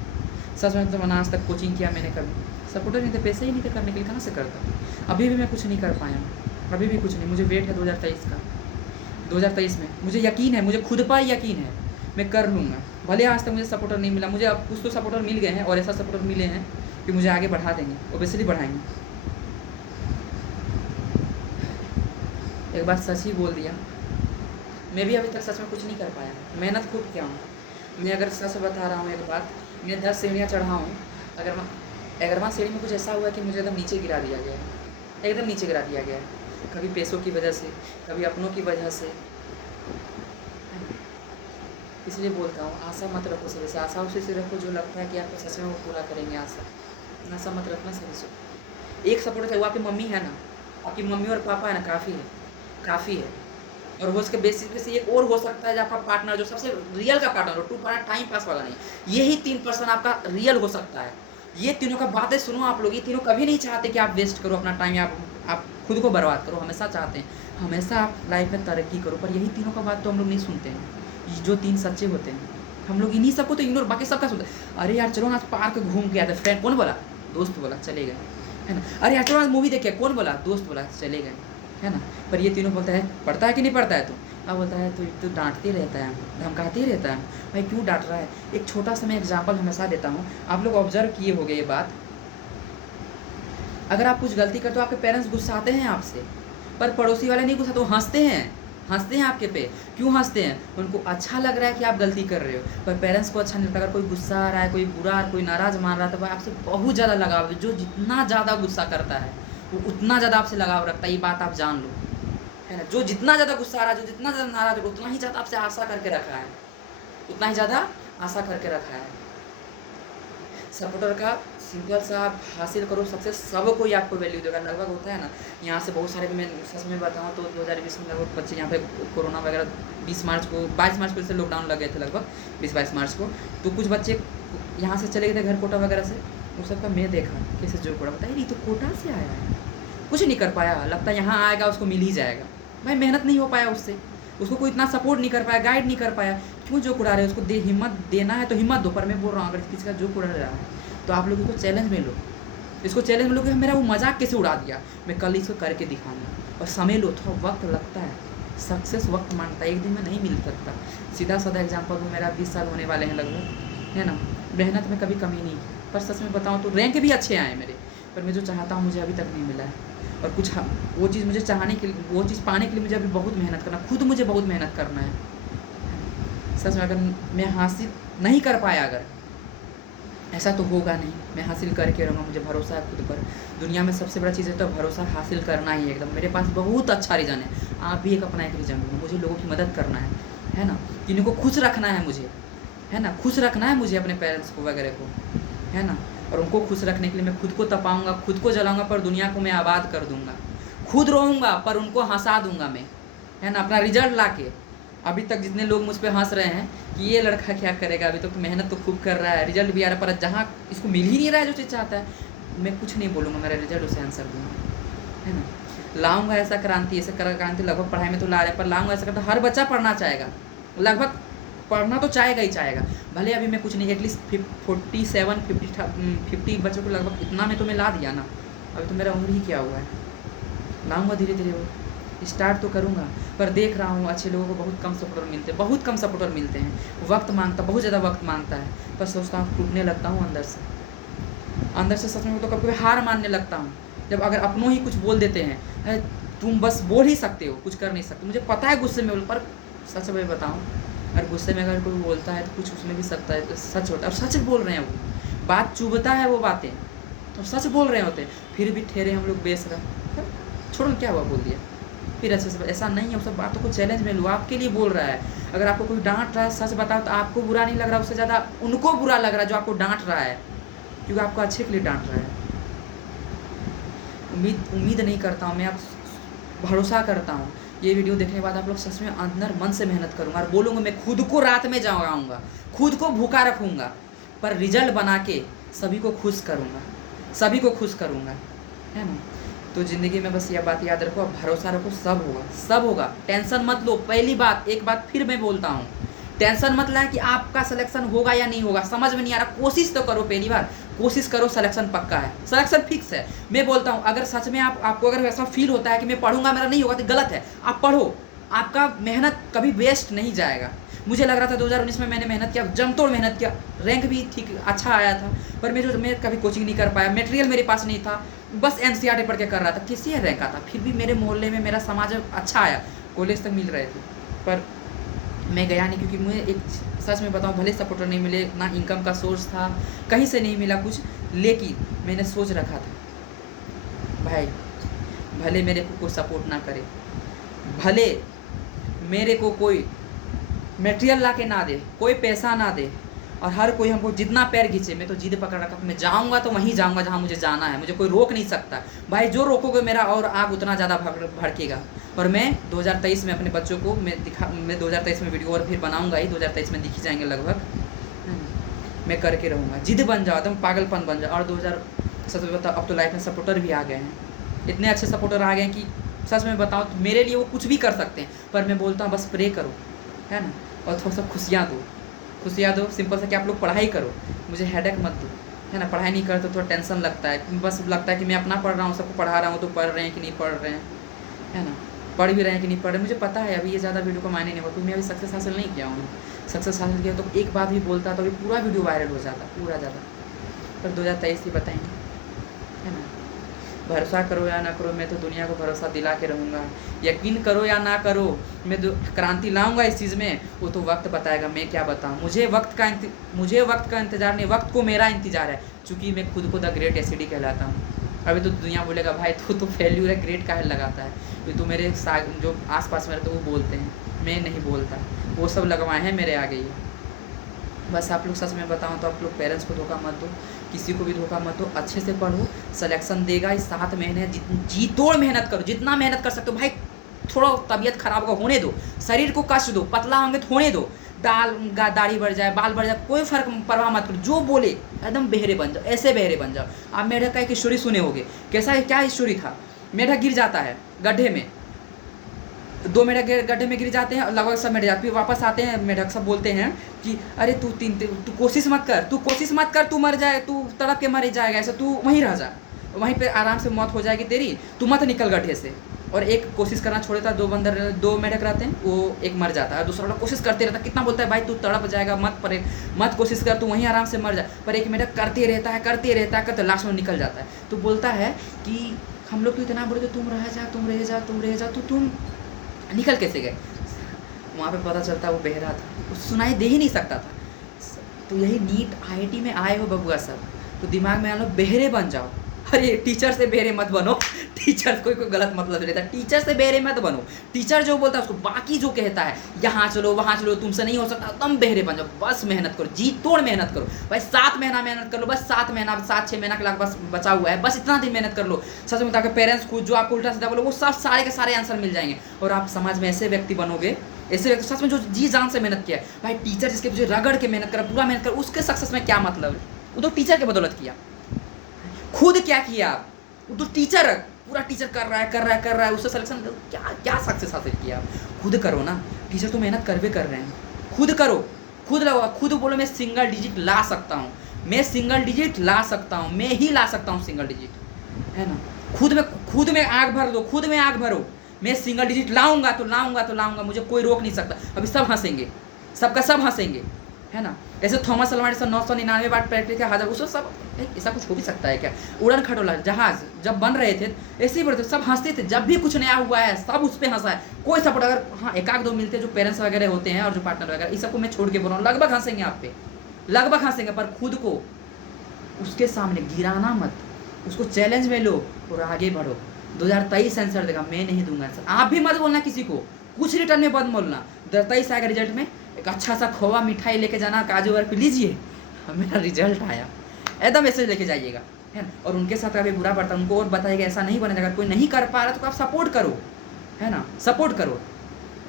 सच में तो मैंने आज तक कोचिंग किया मैंने कभी, सपोर्टर नहीं थे, पैसे ही नहीं थे करने के लिए, कहाँ से करता। अभी भी मैं कुछ नहीं कर पाया, अभी भी कुछ नहीं। मुझे वेट है 2023 का, 2023 में मुझे यकीन है, मुझे खुद पर यकीन है मैं कर लूँगा। भले आज तक मुझे सपोर्टर नहीं मिला, मुझे अब कुछ तो सपोर्टर मिल गए हैं और ऐसा सपोर्टर मिले हैं कि मुझे आगे बढ़ा देंगे, ओबियसली बढ़ाएंगे। एक बार सच ही बोल दिया, मैं भी अभी तक सच में कुछ नहीं कर पाया, मेहनत खूब किया हूँ। मैं अगर सच बता रहा हूँ, एक बात, मैं 10 सीढ़ियाँ चढ़ा हूँ, अगर वहाँ सीढ़ी में कुछ ऐसा हुआ कि मुझे एकदम नीचे गिरा दिया गया है, एकदम नीचे गिरा दिया गया है, कभी पैसों की वजह से, कभी अपनों की वजह से। इसलिए बोलता हूँ, आशा मत रखो सभी से, आशा उसी से रखो जो लगता है कि आपको सच में वो पूरा करेंगे। आशा मत रखना सभी से। एक सपोर्ट है, वो आपकी मम्मी है ना, आपकी मम्मी और पापा है ना, काफ़ी है, काफ़ी है। और वो उसके बेसिस पे से एक और हो सकता है जो आपका पार्टनर, जो सबसे रियल का पार्टनर हो, टू पार्टनर टाइम पास वाला नहीं, यही 3% आपका रियल हो सकता है। ये तीनों का बातें सुनो आप लोग, ये तीनों कभी नहीं चाहते कि आप वेस्ट करो अपना टाइम, आप खुद को बर्बाद करो, हमेशा चाहते हैं हमेशा आप लाइफ में तरक्की करो। पर यही तीनों का बात तो हम लोग नहीं सुनते हैं, जो 3 सच्चे होते हैं, हम लोग इन्हीं सबको तो इग्नोर, बाकी सबका सुनते हैं। अरे यार चलो आज पार्क घूम के आते, फ्रेंड कौन बोला? दोस्त बोला, चले गए, है ना। अरे यार चलो आज मूवी देखे, कौन बोला? दोस्त बोला, चले गए, है ना। पर ये तीनों बोलता है, पढ़ता है कि नहीं पढ़ता है तो? अब बोलता है तो डांटते रहता है, धमकाते ही रहता है, भाई क्यों डांट रहा है? एक छोटा सा मैं एग्जाम्पल हमेशा देता हूँ, आप लोग ऑब्जर्व किए होंगे ये बात। अगर आप कुछ गलती करते हो, आपके पेरेंट्स गुस्साते हैं आपसे, पर पड़ोसी वाले नहीं गुस्साते, वो हंसते हैं आपके पे। क्यों हंसते हैं? उनको अच्छा लग रहा है कि आप गलती कर रहे हो, पर पेरेंट्स को अच्छा नहीं लगता। अगर कोई गुस्सा आ रहा है, कोई बुरा, कोई नाराज़ मान रहा है, तो भाई आपसे बहुत ज़्यादा लगाव है। जो जितना ज़्यादा गुस्सा करता है वो उतना ज़्यादा आपसे लगाव रखता है, ये बात आप जान लो, है ना। जो जितना ज़्यादा गुस्सा आ रहा है, जो जितना ज़्यादा नाराज है, उतना ही ज़्यादा आपसे आशा करके रखा है, उतना ही ज़्यादा आशा करके रखा है। सपोर्टर का सिंपल सा आप हासिल करो सक्सेस, सब कोई आपको वैल्यू देगा। लगभग होता है ना, यहाँ से बहुत सारे, मैं सच में बताऊँ तो 2020 में लगभग बच्चे यहाँ पे कोरोना वगैरह 22 मार्च को से लॉकडाउन लग गए थे, लगभग 20-22 मार्च को। तो कुछ बच्चे यहाँ से चले गए थे घर, कोटा वगैरह से। वो सबका मैं देखा कैसे जो कोटा, बताइए नहीं तो कोटा से आया है, कुछ नहीं कर पाया, लगता है यहाँ आएगा उसको मिल ही जाएगा। भाई मेहनत नहीं हो पाया उससे, उसको कोई इतना सपोर्ट नहीं कर पाया, गाइड नहीं कर पाया। क्यों जो उड़ा रहे हैं? उसको हिम्मत देना है तो हिम्मत दो। पर मैं बोल रहा हूँ, अगर किसी का जो उड़ा रहा है तो आप लोग इसको चैलेंज में लो, इसको चैलेंज में लो कि मेरा वो मजाक कैसे उड़ा दिया, मैं कल इसको करके दिखाऊंगा। और समय लो, थोड़ा वक्त लगता है, सक्सेस वक्त मांगता है, एक दिन में नहीं मिल सकता। सीधा साधा एग्जाम्पल वो मेरा 20 साल होने वाले हैं लगभग, है ना। मेहनत में कभी कमी नहीं, पर सच में बताऊँ तो रैंक भी अच्छे आए मेरे, पर मैं जो चाहता हूँ मुझे अभी तक नहीं मिला है। और कुछ वो चीज़ मुझे चाहने के लिए, वो चीज़ पाने के लिए मुझे अभी बहुत मेहनत करना, खुद मुझे बहुत मेहनत करना है। सच में अगर मैं हासिल नहीं कर पाया, अगर ऐसा तो होगा नहीं, मैं हासिल करके रहूँगा, मुझे भरोसा है खुद पर। दुनिया में सबसे बड़ा चीज़ है तो भरोसा हासिल करना ही एकदम। मेरे पास बहुत अच्छा रीज़न है, आप भी एक अपना एक रीज़न ढूंढो। मुझे लोगों की मदद करना है ना, किन्हीं को खुश रखना है मुझे, है ना, खुश रखना है मुझे अपने पेरेंट्स को वगैरह को, है ना। और उनको खुश रखने के लिए मैं खुद को तपाऊँगा, खुद को जलाऊँगा, पर दुनिया को मैं आबाद कर दूँगा। खुद रोऊँगा पर उनको हंसा दूँगा मैं, है ना, अपना रिजल्ट ला के। अभी तक जितने लोग मुझ पर हंस रहे हैं कि ये लड़का क्या करेगा, अभी तो मेहनत तो खूब कर रहा है, रिजल्ट भी आ रहा है, पर जहाँ इसको मिल ही नहीं रहा है जो चीज़ चाहता है, मैं कुछ नहीं बोलूँगा, मेरा रिजल्ट उसे आंसर दूँगा, है ना। लाऊंगा ऐसा क्रांति, ऐसा क्रांति लगभग पढ़ाई में तो ला रहे हैं, पर लाऊंगा ऐसा करता हर बच्चा पढ़ना चाहेगा, लगभग पढ़ना तो चाहेगा ही चाहेगा। भले अभी मैं कुछ नहीं, एटलीस्ट 50 बच्चों को लगभग इतना में तो मैं ला दिया ना, अभी तो मेरा उम्र ही क्या हुआ है। लाऊंगा धीरे धीरे, वो स्टार्ट तो करूँगा, पर देख रहा हूँ अच्छे लोगों को बहुत कम सपोर्टर मिलते हैं, बहुत कम सपोर्टर मिलते हैं। वक्त मांगता, बहुत ज़्यादा वक्त मांगता है, पर सोचता हूँ टूटने लगता हूँ अंदर से सच में। तो कभी हार मानने लगता हूँ जब अगर अपनों ही कुछ बोल देते हैं, अरे तुम बस बोल ही सकते हो, कुछ कर नहीं सकते। मुझे पता है गुस्से में बोल, पर सच में बताऊँ, अगर गुस्से में अगर कोई बोलता है तो कुछ उसमें भी सकता है, तो सच होता है, और सच बोल रहे हैं, वो बात चुभता है, वो बातें तो सच बोल रहे होते हैं, फिर भी ठहरे हम लोग बेसरा, छोड़ो क्या हुआ, बोल दिया फिर अच्छे से। ऐसा नहीं है, उस सब बातों को चैलेंज में लो, आपके लिए बोल रहा है। अगर आपको कोई डांट रहा है, सच बताओ तो आपको बुरा नहीं लग रहा, उससे ज़्यादा उनको बुरा लग रहा है जो आपको डांट रहा है, क्योंकि आपको अच्छे के लिए डांट रहा है। उम्मीद नहीं करता हूँ मैं, आप भरोसा करता हूँ ये वीडियो देखने के बाद आप लोग सच में अंदर मन से मेहनत करूँगा, और बोलूँगा मैं खुद को रात में जगाऊँगा, खुद को भूखा रखूँगा, पर रिजल्ट बना के सभी को खुश करूँगा, सभी को खुश करूँगा, है ना। तो ज़िंदगी में बस यह बात याद रखो, आप भरोसा रखो, सब होगा, सब होगा, टेंशन मत लो। पहली बात, एक बात फिर मैं बोलता हूँ, टेंशन मत लें कि आपका सिलेक्शन होगा या नहीं होगा, समझ में नहीं आ रहा, कोशिश तो करो, पहली बार कोशिश करो, सिलेक्शन पक्का है, सिलेक्शन फिक्स है। मैं बोलता हूँ अगर सच में आपको अगर ऐसा फील होता है कि मैं पढ़ूंगा मेरा नहीं होगा, तो गलत है, आप पढ़ो, आपका मेहनत कभी वेस्ट नहीं जाएगा। मुझे लग रहा था 2019 में मैंने मेहनत किया, जमतोड़ मेहनत किया, रैंक भी ठीक अच्छा आया था, पर मैं कभी कोचिंग नहीं कर पाया, मटेरियल मेरे पास नहीं था, बस एनसीईआरटी पढ़ के कर रहा था, किसी रैंक आता, फिर भी मेरे मोहल्ले में मेरा समाज अच्छा आया, कॉलेज तक मिल रहे थे, पर मैं गया नहीं, क्योंकि मुझे एक सच में बताऊं, भले सपोर्टर नहीं मिले, ना इनकम का सोर्स था, कहीं से नहीं मिला कुछ, लेकिन मैंने सोच रखा था भाई भले मेरे को कोई सपोर्ट ना करे, भले मेरे को कोई मटेरियल ला के ना दे, कोई पैसा ना दे, और हर कोई हमको जितना पैर खींचे, मैं तो जिद पकड़ रखा, मैं जाऊंगा तो वहीं जाऊंगा जहाँ मुझे जाना है, मुझे कोई रोक नहीं सकता भाई, जो रोकोगे मेरा और आग उतना ज़्यादा भड़केगा। और मैं 2023 में अपने बच्चों को मैं 2023 में वीडियो और फिर बनाऊंगा ही, 2023 में दिख ही जाएंगे लगभग, मैं करके रहूँगा, जिद बन जाओ, एकदम पागलपन बन जाओ। और 2000 सच में बताओ, अब तो लाइफ में सपोर्टर भी आ गए हैं, इतने अच्छे सपोर्टर आ गए हैं कि सच में बताओ तो मेरे लिए वो कुछ भी कर सकते हैं, पर मैं बोलता हूँ बस प्रे करो, है ना, और थोड़ा सा खुशियाँ दो, सिंपल से कि आप लोग पढ़ाई करो, मुझे हेडेक मत दो, है ना, पढ़ाई नहीं करते तो थोड़ा टेंशन लगता है, बस लगता है कि मैं अपना पढ़ रहा हूँ, सबको पढ़ा रहा हूँ, तो पढ़ रहे हैं कि नहीं पढ़ रहे हैं, है ना, पढ़ भी रहे हैं कि नहीं पढ़ रहे। मुझे पता है अभी ये ज़्यादा वीडियो को मायने नहीं होगा, क्योंकि मैं अभी सक्सेस हासिल नहीं किया हूँ, सक्सेस हासिल किया तो एक बात भी बोलता तो अभी पूरा वीडियो वायरल हो जाता, पूरा ज़्यादा, पर 2023 ही बताएंगे, है ना। भरोसा करो या ना करो, मैं तो दुनिया को भरोसा दिला के रहूँगा, यकीन करो या ना करो, मैं क्रांति लाऊंगा इस चीज़ में, वो तो वक्त बताएगा, मैं क्या बताऊँ, मुझे वक्त का इंतज़ार नहीं, वक्त को मेरा इंतज़ार है, चूँकि मैं खुद को द ग्रेट एसिडी कहलाता हूँ। अभी तो दुनिया बोलेगा भाई तो फेल्यूर है, ग्रेट काहे लगाता है, ये तो मेरे जो आसपास में रहते वो बोलते हैं, मैं नहीं बोलता, वो सब लगवाए हैं मेरे आगे ही। बस आप लोग सच में बताऊँ तो आप लोग पेरेंट्स को धोखा मत दो, किसी को भी धोखा मत दो, अच्छे से पढ़ो, सिलेक्शन देगा इस 7 महीने, जी तोड़ मेहनत करो, जितना मेहनत कर सकते हो भाई, थोड़ा तबीयत खराब का होने दो, शरीर को कष्ट दो, पतला होंगे तो होने दो, दाढ़ी बढ़ जाए, बाल बढ़ जाए, कोई फर्क परवाह मत करो, जो बोले एकदम बहरे बन जाओ, ऐसे बहरे बन जाओ। आप मेढक का एक स्टोरी सुने होगे, कैसा क्या स्टोरी था, मेढक गिर जाता है गड्ढे में, 2 मेढक गड्ढे में गिर जाते हैं, लगभग सब मेढक जाते, फिर वापस आते हैं, मेढक सब बोलते हैं कि अरे तू कोशिश मत कर, तू मर जाए, तू तड़प के मर जाएगा, ऐसा तू वहीं रह जा, वहीं पे आराम से मौत हो जाएगी तेरी, तू मत निकल गड्ढे से। और एक कोशिश करना छोड़ देता, 2 मेढक रहते हैं, वो एक मर जाता है, दूसरा वाला कोशिश करते रहता है, कितना बोलता है भाई तू तड़प जाएगा, मत कोशिश कर, तू वहीं आराम से मर जा, पर एक मेढक करते रहता है, लास्ट में निकल जाता है। तो बोलता है कि हम लोग तो इतना बोले, तुम रह जा, तो तुम निकल कैसे गए। वहाँ पे पता चलता वो बहरा था, सुनाई दे ही नहीं सकता था। तो यही नीट IIT में आए हो बबुआ सब, तो दिमाग में आ लो, बहरे बन जाओ। अरे टीचर से बहरे मत बनो, टीचर कोई गलत मतलब लेता है, टीचर से बहरे मत बनो, टीचर जो बोलता है उसको, बाकी जो कहता है यहाँ चलो वहाँ चलो, तुमसे नहीं हो सकता, तुम बहरे बन जाओ, बस मेहनत करो, जी तोड़ मेहनत करो भाई, 7 महीना मेहनत कर लो, बस 7 महीना 7-6 महीना के लाख बस बचा हुआ है, बस इतना दिन मेहनत कर लो, सच में, ताकि पेरेंट्स खुद जो आपको उल्टा सीधा बोलो वो सब सारे के सारे आंसर मिल जाएंगे, और आप समाज में ऐसे व्यक्ति बनोगे, ऐसे व्यक्ति सच में जो जी जान से मेहनत किया है भाई, टीचर जिसके पीछे रगड़ के मेहनत करा, पूरा मेहनत कर, उसके सक्सेस में क्या मतलब है, वो तो टीचर के बदौलत किया, खुद क्या किया, वो तो टीचर पूरा टीचर कर रहा है, उससे सिलेक्शन क्या सक्सेस हासिल किया, खुद करो ना, टीचर तो मेहनत कर रहे हैं, खुद करो, खुद लगाओ, खुद बोलो मैं सिंगल डिजिट ला सकता हूँ, मैं ही ला सकता हूँ सिंगल डिजिट, है ना, खुद में आग भर दो, खुद में आग भरो, मैं सिंगल डिजिट लाऊंगा, मुझे कोई रोक नहीं सकता। अभी सब हंसेंगे, सब हंसेंगे, है ना, ऐसे थॉमस अल्वा एडिसन 999 बार प्रैक्टिस किया, 1000, उसको सब ऐसा कुछ हो भी सकता है क्या, उड़न खटोला जहाज जब बन रहे थे ऐसे ही बढ़ते, सब हंसते थे, जब भी कुछ नया हुआ है सब उस पर हंसा है, कोई सपोर्ट, अगर हाँ 1-2 मिलते हैं जो पेरेंट्स वगैरह होते हैं और जो पार्टनर वगैरह, इस सबको मैं छोड़ के बोल रहा हूँ, लगभग हंसेंगे आप पे, लगभग हंसेंगे, पर खुद को उसके सामने गिराना मत, उसको चैलेंज में लो और आगे बढ़ो। 2023 आंसर देगा, मैं नहीं दूंगा आंसर, आप भी मत बोलना किसी को, कुछ रिटर्न में मत बोलना। 2023 आएगा रिजल्ट में, एक अच्छा सा खोवा मिठाई लेके जाना, काजू वर्क लीजिए, मेरा रिजल्ट आया, एकदम मैसेज लेके जाइएगा, है ना, और उनके साथ अभी बुरा पड़ता है उनको और बताइएगा ऐसा नहीं बनेगा, अगर कोई नहीं कर पा रहा तो आप सपोर्ट करो, है ना, सपोर्ट करो।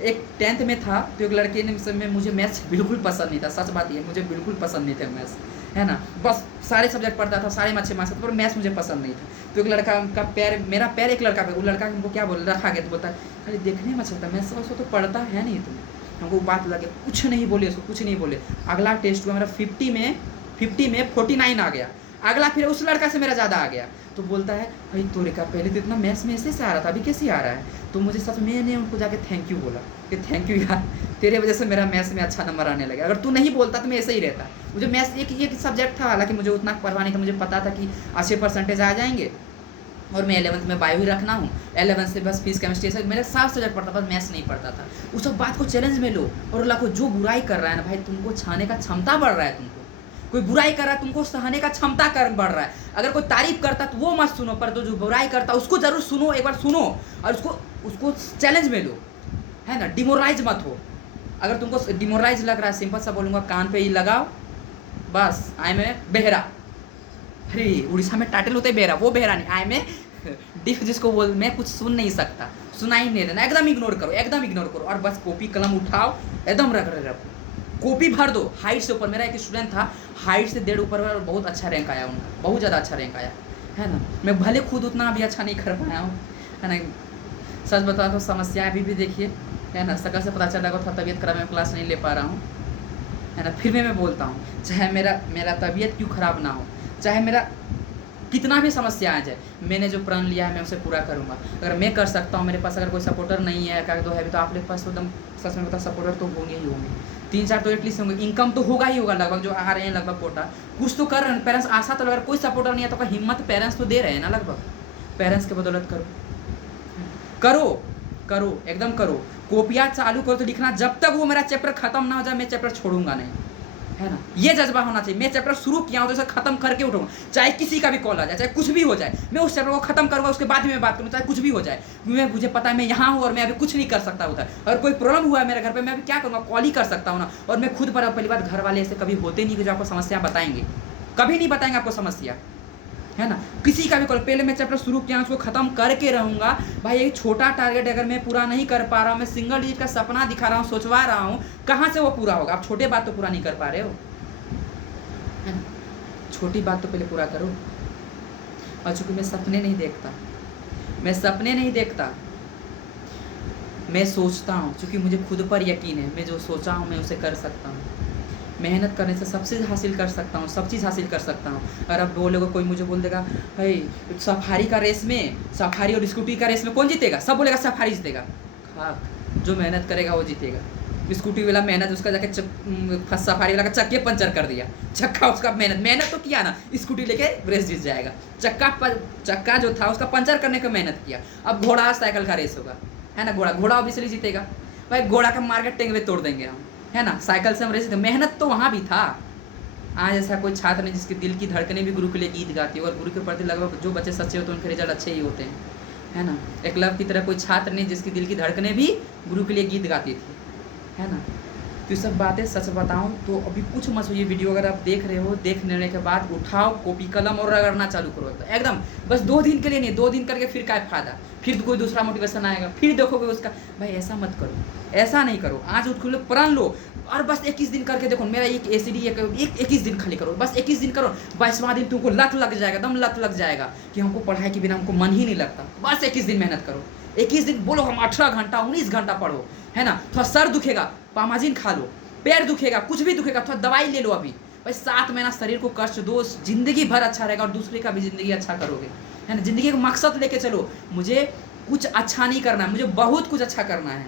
एक 10th में था तो एक लड़के ने मुझे मैथ्स बिल्कुल पसंद नहीं था, सच बात ये, मुझे बिल्कुल पसंद नहीं था मैथ्स, है ना, बस सारे सब्जेक्ट पढ़ता था, सारे में अच्छे मार्क्स थे, पर मैथ्स मुझे पसंद नहीं था। तो एक लड़का का पैर, मेरा पैर एक लड़का पे, वो लड़का हमको क्या बोल रखा गया, तो बोलता है अरे देखने में अच्छा था, मैथ्स उसको तो पढ़ता है नहीं तुम, हमको बात लगे, कुछ नहीं बोले उसको, कुछ नहीं बोले। अगला टेस्ट हुआ मेरा 50 में 49 आ गया, अगला फिर उस लड़का से मेरा ज़्यादा आ गया, तो बोलता है भाई तोरे का पहले तो इतना मैथ्स में ऐसे से आ रहा था, अभी कैसे आ रहा है। तो मुझे सच में मैंने उनको जाके थैंक यू बोला कि थैंक यू यार, तेरे वजह से मेरा मैथ्स में अच्छा नंबर आने लगा, अगर तू नहीं बोलता तो मैं ऐसे ही रहता। मुझे मैथ्स एक सब्जेक्ट था, हालांकि मुझे उतना पढ़वा नहीं था, मुझे पता था कि अच्छे परसेंटेज आ जाएंगे और मैं 11th में बायो ही रखना हूँ। 11th से बस फिजिक्स केमिस्ट्री से मेरा 7 सब्जेक्ट पढ़ता, बस मैथ्स नहीं पढ़ता था। उस सब बात को चैलेंज में लो और अल्लाह को जो बुराई कर रहा है ना भाई, तुमको छाने का क्षमता बढ़ रहा है, तुमको कोई बुराई कर रहा है तुमको सहने का क्षमता कर बढ़ रहा है। अगर कोई तारीफ करता तो वो मत सुनो, पर तो जो बुराई करता उसको जरूर सुनो, एक बार सुनो और उसको चैलेंज में लो, है ना। डिमोरलाइज मत हो। अगर तुमको डिमोरलाइज लग रहा है, सिंपल सा बोलूँगा, कान पे ही लगाओ बस, आई में बेहरा। अरे उड़ीसा में टाइटल होते बेहरा, वो बेहरा नहीं, आई में डिफ, जिसको बोल मैं कुछ सुन नहीं सकता, सुनाई नहीं देना, एकदम इग्नोर करो, एकदम इग्नोर करो और बस कॉपी कलम उठाओ, एकदम रगड़े रखो, कॉपी भर दो हाइट से ऊपर। मेरा एक स्टूडेंट था हाइट से 1.5 ऊपर और बहुत अच्छा रैंक आया उनका, बहुत ज़्यादा अच्छा रैंक आया, है ना। मैं भले खुद उतना भी अच्छा नहीं कर पाया हूँ, है ना। सच बता तो समस्याएं अभी भी देखिए, है ना, शकल से पता चल रहा था तबीयत खराब है, क्लास नहीं ले पा रहा हूँ, है ना। फिर मैं बोलता हूँ चाहे मेरा तबीयत क्यों खराब ना हो, चाहे मेरा कितना भी समस्या आ जाए, मैंने जो प्रण लिया है मैं उसे पूरा करूँगा। अगर मैं कर सकता हूँ, मेरे पास अगर कोई सपोर्टर नहीं है क्या तो है भी, तो आपके पास तो एकदम सच में बता सपोर्टर तो होंगे ही होंगे, 3-4 तो एटलीस्ट होंगे, इनकम तो होगा ही होगा लगभग, जो आ रहे हैं लगभग कोटा, कुछ तो कर रहे हैं पेरेंट्स। आशा तो अगर कोई सपोर्टर नहीं है तो हिम्मत पेरेंट्स तो दे रहे हैं ना, लगभग पेरेंट्स के बदौलत करो करो करो, एकदम करो। कॉपियाँ चालू करो तो लिखना, जब तक वो मेरा चैप्टर खत्म ना हो जाए मैं चैप्टर छोड़ूंगा नहीं, है ना। ये जज्बा होना चाहिए, मैं चैप्टर शुरू किया हूँ तो उसे खत्म करके उठूंगा, चाहे किसी का भी कॉल आ जाए, चाहे कुछ भी हो जाए, मैं उस चैप्टर को खत्म करूँगा, उसके बाद भी मैं बात करूँ, चाहे कुछ भी हो जाए। मुझे पता है मैं यहाँ हूँ और मैं अभी कुछ नहीं कर सकता उधर, अगर कोई प्रॉब्लम हुआ है मेरे घर पर, मैं अभी क्या करूँगा, कॉल ही कर सकता हूँ ना। और मैं खुद पर, पहली बात घर वाले ऐसे कभी होते नहीं कि जो आपको समस्या बताएंगे, कभी नहीं बताएंगे आपको समस्या, है ना। किसी का भी कॉल, पहले मैं चैप्टर शुरू किया उसको खत्म करके रहूँगा भाई। एक छोटा टारगेट अगर मैं पूरा नहीं कर पा रहा हूँ, मैं सिंगल डिजिट का सपना दिखा रहा हूँ, सोचवा रहा हूँ, कहाँ से वो पूरा होगा। आप छोटे बात तो पूरा नहीं कर पा रहे हो, है ना। छोटी बात तो पहले पूरा करो। और चूंकि मैं सपने नहीं देखता, मैं सोचता हूँ, क्योंकि मुझे खुद पर यकीन है, मैं जो सोचा हूँ मैं उसे कर सकता हूँ। मेहनत करने से सब चीज़ हासिल कर सकता हूँ, सब चीज़ हासिल कर सकता हूँ। अगर अब बोलेगा, कोई मुझे बोल देगा भाई सफारी का रेस में, सफारी और स्कूटी का रेस में कौन जीतेगा, सब बोलेगा सफारी जीतेगा। खाक, जो मेहनत करेगा वो जीतेगा। स्कूटी वाला मेहनत, उसका जाके सफारी वाला का चक्के पंचर कर दिया, चक्का उसका मेहनत तो किया ना, स्कूटी लेके रेस जीत जाएगा। चक्का जो था उसका पंचर करने का मेहनत किया। अब घोड़ा साइकिल का रेस होगा, है ना। घोड़ा ऑब्वियसली जीतेगा भाई, घोड़ा का मार्केट टेंग में तोड़ देंगे हम, है ना। साइकिल से हम रेस, मेहनत तो वहाँ भी था। आज ऐसा कोई छात्र नहीं जिसके दिल की धड़कनें भी गुरु के लिए गीत गाती है, और गुरु के प्रति लगभग जो बच्चे सच्चे होते हैं उनके रिजल्ट अच्छे ही होते हैं, है ना। एकलव्य की तरह कोई छात्र नहीं जिसकी दिल की धड़कनें भी गुरु के लिए गीत गाती थी, है ना। तो ये सब बातें सच बताऊं तो अभी कुछ मत हो, ये वीडियो अगर आप देख रहे हो, देख लेने के बाद उठाओ कॉपी कलम और रगड़ना चालू करो, तो एकदम बस 2 दिन के लिए नहीं, 2 दिन करके फिर क्या फ़ायदा, फिर कोई दूसरा मोटिवेशन आएगा, फिर देखोगे उसका। भाई ऐसा मत करो, ऐसा नहीं करो। आज उठ खुले प्रण लो और बस 21 दिन करके देखो। मेरा एक ACD 21 दिन खाली करो, बस 21 दिन करो। 22वां दिन तुमको लत लग जाएगा, दम लत लग जाएगा कि हमको पढ़ाई के बिना हमको मन ही नहीं लगता। बस 21 दिन मेहनत करो, 21 दिन बोलो हम 18 घंटा 19 घंटा पढ़ो, है ना। थोड़ा सर दुखेगा, पामाजिन खा लो, पैर दुखेगा, कुछ भी दुखेगा, थोड़ा दवाई ले लो अभी। भाई 7 महीना शरीर को कष्ट दो, जिंदगी भर अच्छा रहेगा और दूसरे का भी ज़िंदगी अच्छा करोगे, है ना। ज़िंदगी का मकसद लेके चलो, मुझे कुछ अच्छा नहीं करना है, मुझे बहुत कुछ अच्छा करना है।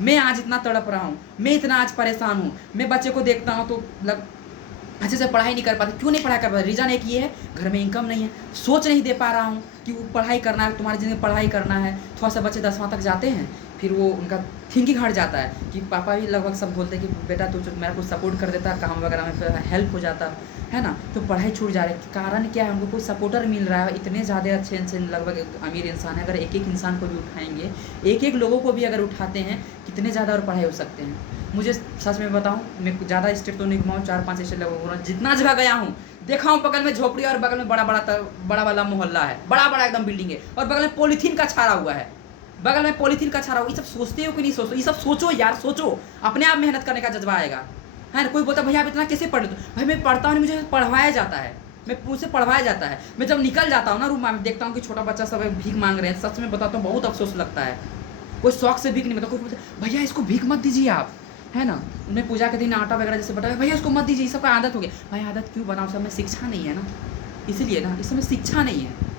मैं आज इतना तड़प रहा हूँ, मैं इतना आज परेशान हूँ। मैं बच्चे को देखता हूँ तो अच्छे से पढ़ाई नहीं कर पाते। क्यों नहीं पढ़ाई कर पाते? रीज़न एक ये है, घर में इनकम नहीं है, सोच नहीं दे पा रहा हूँ कि वो पढ़ाई करना है, तुम्हारी ज़िंदगी में पढ़ाई करना है। थोड़ा सा बच्चे 10वां तक जाते हैं, फिर वो उनका थिंकिंग हट जाता है कि पापा भी लगभग सब बोलते हैं कि बेटा तू मेरा कुछ सपोर्ट कर देता, काम वगैरह में फिर हेल्प हो जाता, है ना। तो पढ़ाई छूट जा रही है, कारण क्या है? हमको कोई सपोर्टर मिल रहा है। इतने ज़्यादा अच्छे लगभग अमीर इंसान है, अगर एक एक इंसान को भी उठाएंगे, एक एक लोगों को भी अगर उठाते हैं, कितने ज़्यादा और पढ़ाई हो सकते हैं। मुझे सच में बताऊँ, मैं ज़्यादा स्टेट तो नहीं घुमाऊँ, 4-5 स्टेट लगभग जितना जगह गया हूँ देखा हूँ, बगल में झोपड़ी और बगल में बड़ा वाला मोहल्ला है, बड़ा एकदम बिल्डिंग है, और बगल में पॉलीथीन का छाड़ा हुआ है, बगल में पॉलीथीन का छाड़ा हुआ। ये सब सोचते हो कि नहीं सोचते? ये सब सोचो यार, सोचो, अपने आप मेहनत करने का जज्बा आएगा, है ना। कोई बोलता भैया आप इतना कैसे पढ़ लेते हो? भाई मैं पढ़ता हूँ, मुझे पढ़वाया जाता है, मुझसे पढ़वाया जाता है। मैं जब निकल जाता हूँ ना रूम में, देखता हूँ कि छोटा बच्चा सब भीख मांग रहे हैं, सच में बताता हूँ बहुत अफसोस लगता है। कोई शौक से भीख नहीं बताता, कोई बोलता भैया इसको भीख मत दीजिए आप, है ना। उन्हें पूजा के दिन आटा वगैरह जैसे बता, भैया इसको मत दीजिए, सबका आदत हो गया। भाई आदत क्यों बनाओ? सब में शिक्षा नहीं है ना, इसीलिए ना इस समय शिक्षा नहीं है।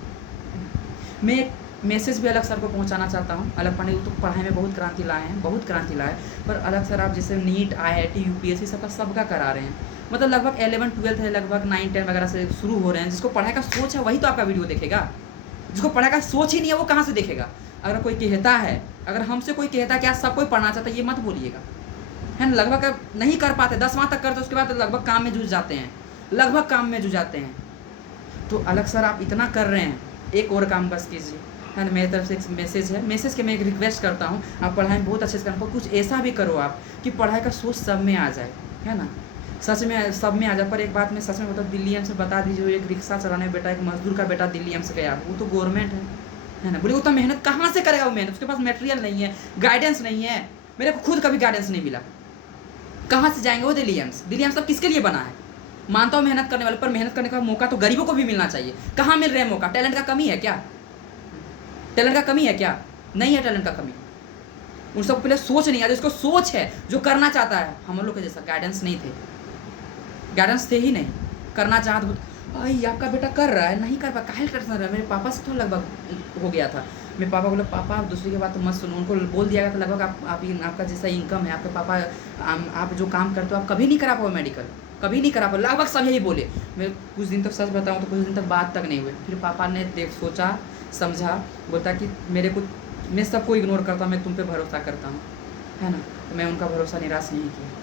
मैं एक मैसेज भी अलग सर को पहुंचाना चाहता हूं। अलग पांडे तो पढ़ाई में बहुत क्रांति लाए हैं, बहुत क्रांति लाए, पर अलग सर आप जैसे नीट, IIT, UPSC सबका करा रहे हैं, मतलब लगभग 11-12 है, लगभग 9-10 वगैरह से शुरू हो रहे हैं। जिसको पढ़ाई का सोच है वही तो आपका वीडियो देखेगा, जिसको पढ़ाई का सोच ही नहीं है वो कहाँ से देखेगा। अगर कोई कहता है, अगर हमसे कोई कहता है कि आज सब कोई पढ़ना चाहता है, ये मत बोलिएगा, है ना। लगभग नहीं कर पाते, 10वां तक करते, उसके बाद लगभग काम में जुझ जाते हैं, लगभग काम में जुझ जाते हैं। तो अलग सर आप इतना कर रहे हैं, एक और काम बस कीजिए, है ना। मेरी तरफ से एक मैसेज है, मैसेज के मैं एक रिक्वेस्ट करता हूँ, आप पढ़ाई में बहुत अच्छे से करो, कुछ ऐसा भी करो आप कि पढ़ाई का सोच सब में आ जाए, है ना, सच में सब में आ जाए। पर एक बात मैं सच में बताऊँ, दिल्ली एम्स से बता दीजिए, एक रिक्शा चलाने बेटा, एक मजदूर का बेटा दिल्ली एम्स गया, वो तो गवर्नमेंट है ना। बोले वो तो मेहनत कहाँ से करेगा, वो मेहनत, उसके पास मटेरियल नहीं है, गाइडेंस नहीं है। मेरे को खुद कभी गाइडेंस नहीं मिला, कहाँ से जाएंगे वो दिल्ली एम्स। दिल्ली एम्स अब किसके लिए बना है, मानता हूँ मेहनत करने वाले, पर मेहनत करने का मौका तो गरीबों को भी मिलना चाहिए। कहाँ मिल रहा है मौका? टैलेंट का कमी है क्या? टैलेंट का कमी है क्या? नहीं है टैलेंट का कमी। उन सबको पहले सोच नहीं आती, उसको सोच है जो करना चाहता है। हम लोग के जैसा गाइडेंस नहीं थे, गाइडेंस थे ही नहीं, करना चाहते भाई आपका बेटा कर रहा है, नहीं कर पा, काहे टेंशन रहा है। मेरे पापा से तो लगभग हो गया था, मेरे पापा बोले पापा आप दूसरी की बात तो मत सुनो, उनको बोल दिया गया था लगभग आपका जैसा इनकम है, आपके पापा आप जो काम करते हो आप कभी नहीं करा पाओ मेडिकल, कभी नहीं करा पाओ, लगभग सब यही बोले। मैं कुछ दिन तक सच बताऊँ तो कुछ दिन तक बात तक नहीं हुए। फिर पापा ने सोचा समझा, बोलता कि मेरे को, मैं सबको इग्नोर करता हूँ, मैं तुम पे भरोसा करता हूँ, है ना। तो मैं उनका भरोसा निराश नहीं किया।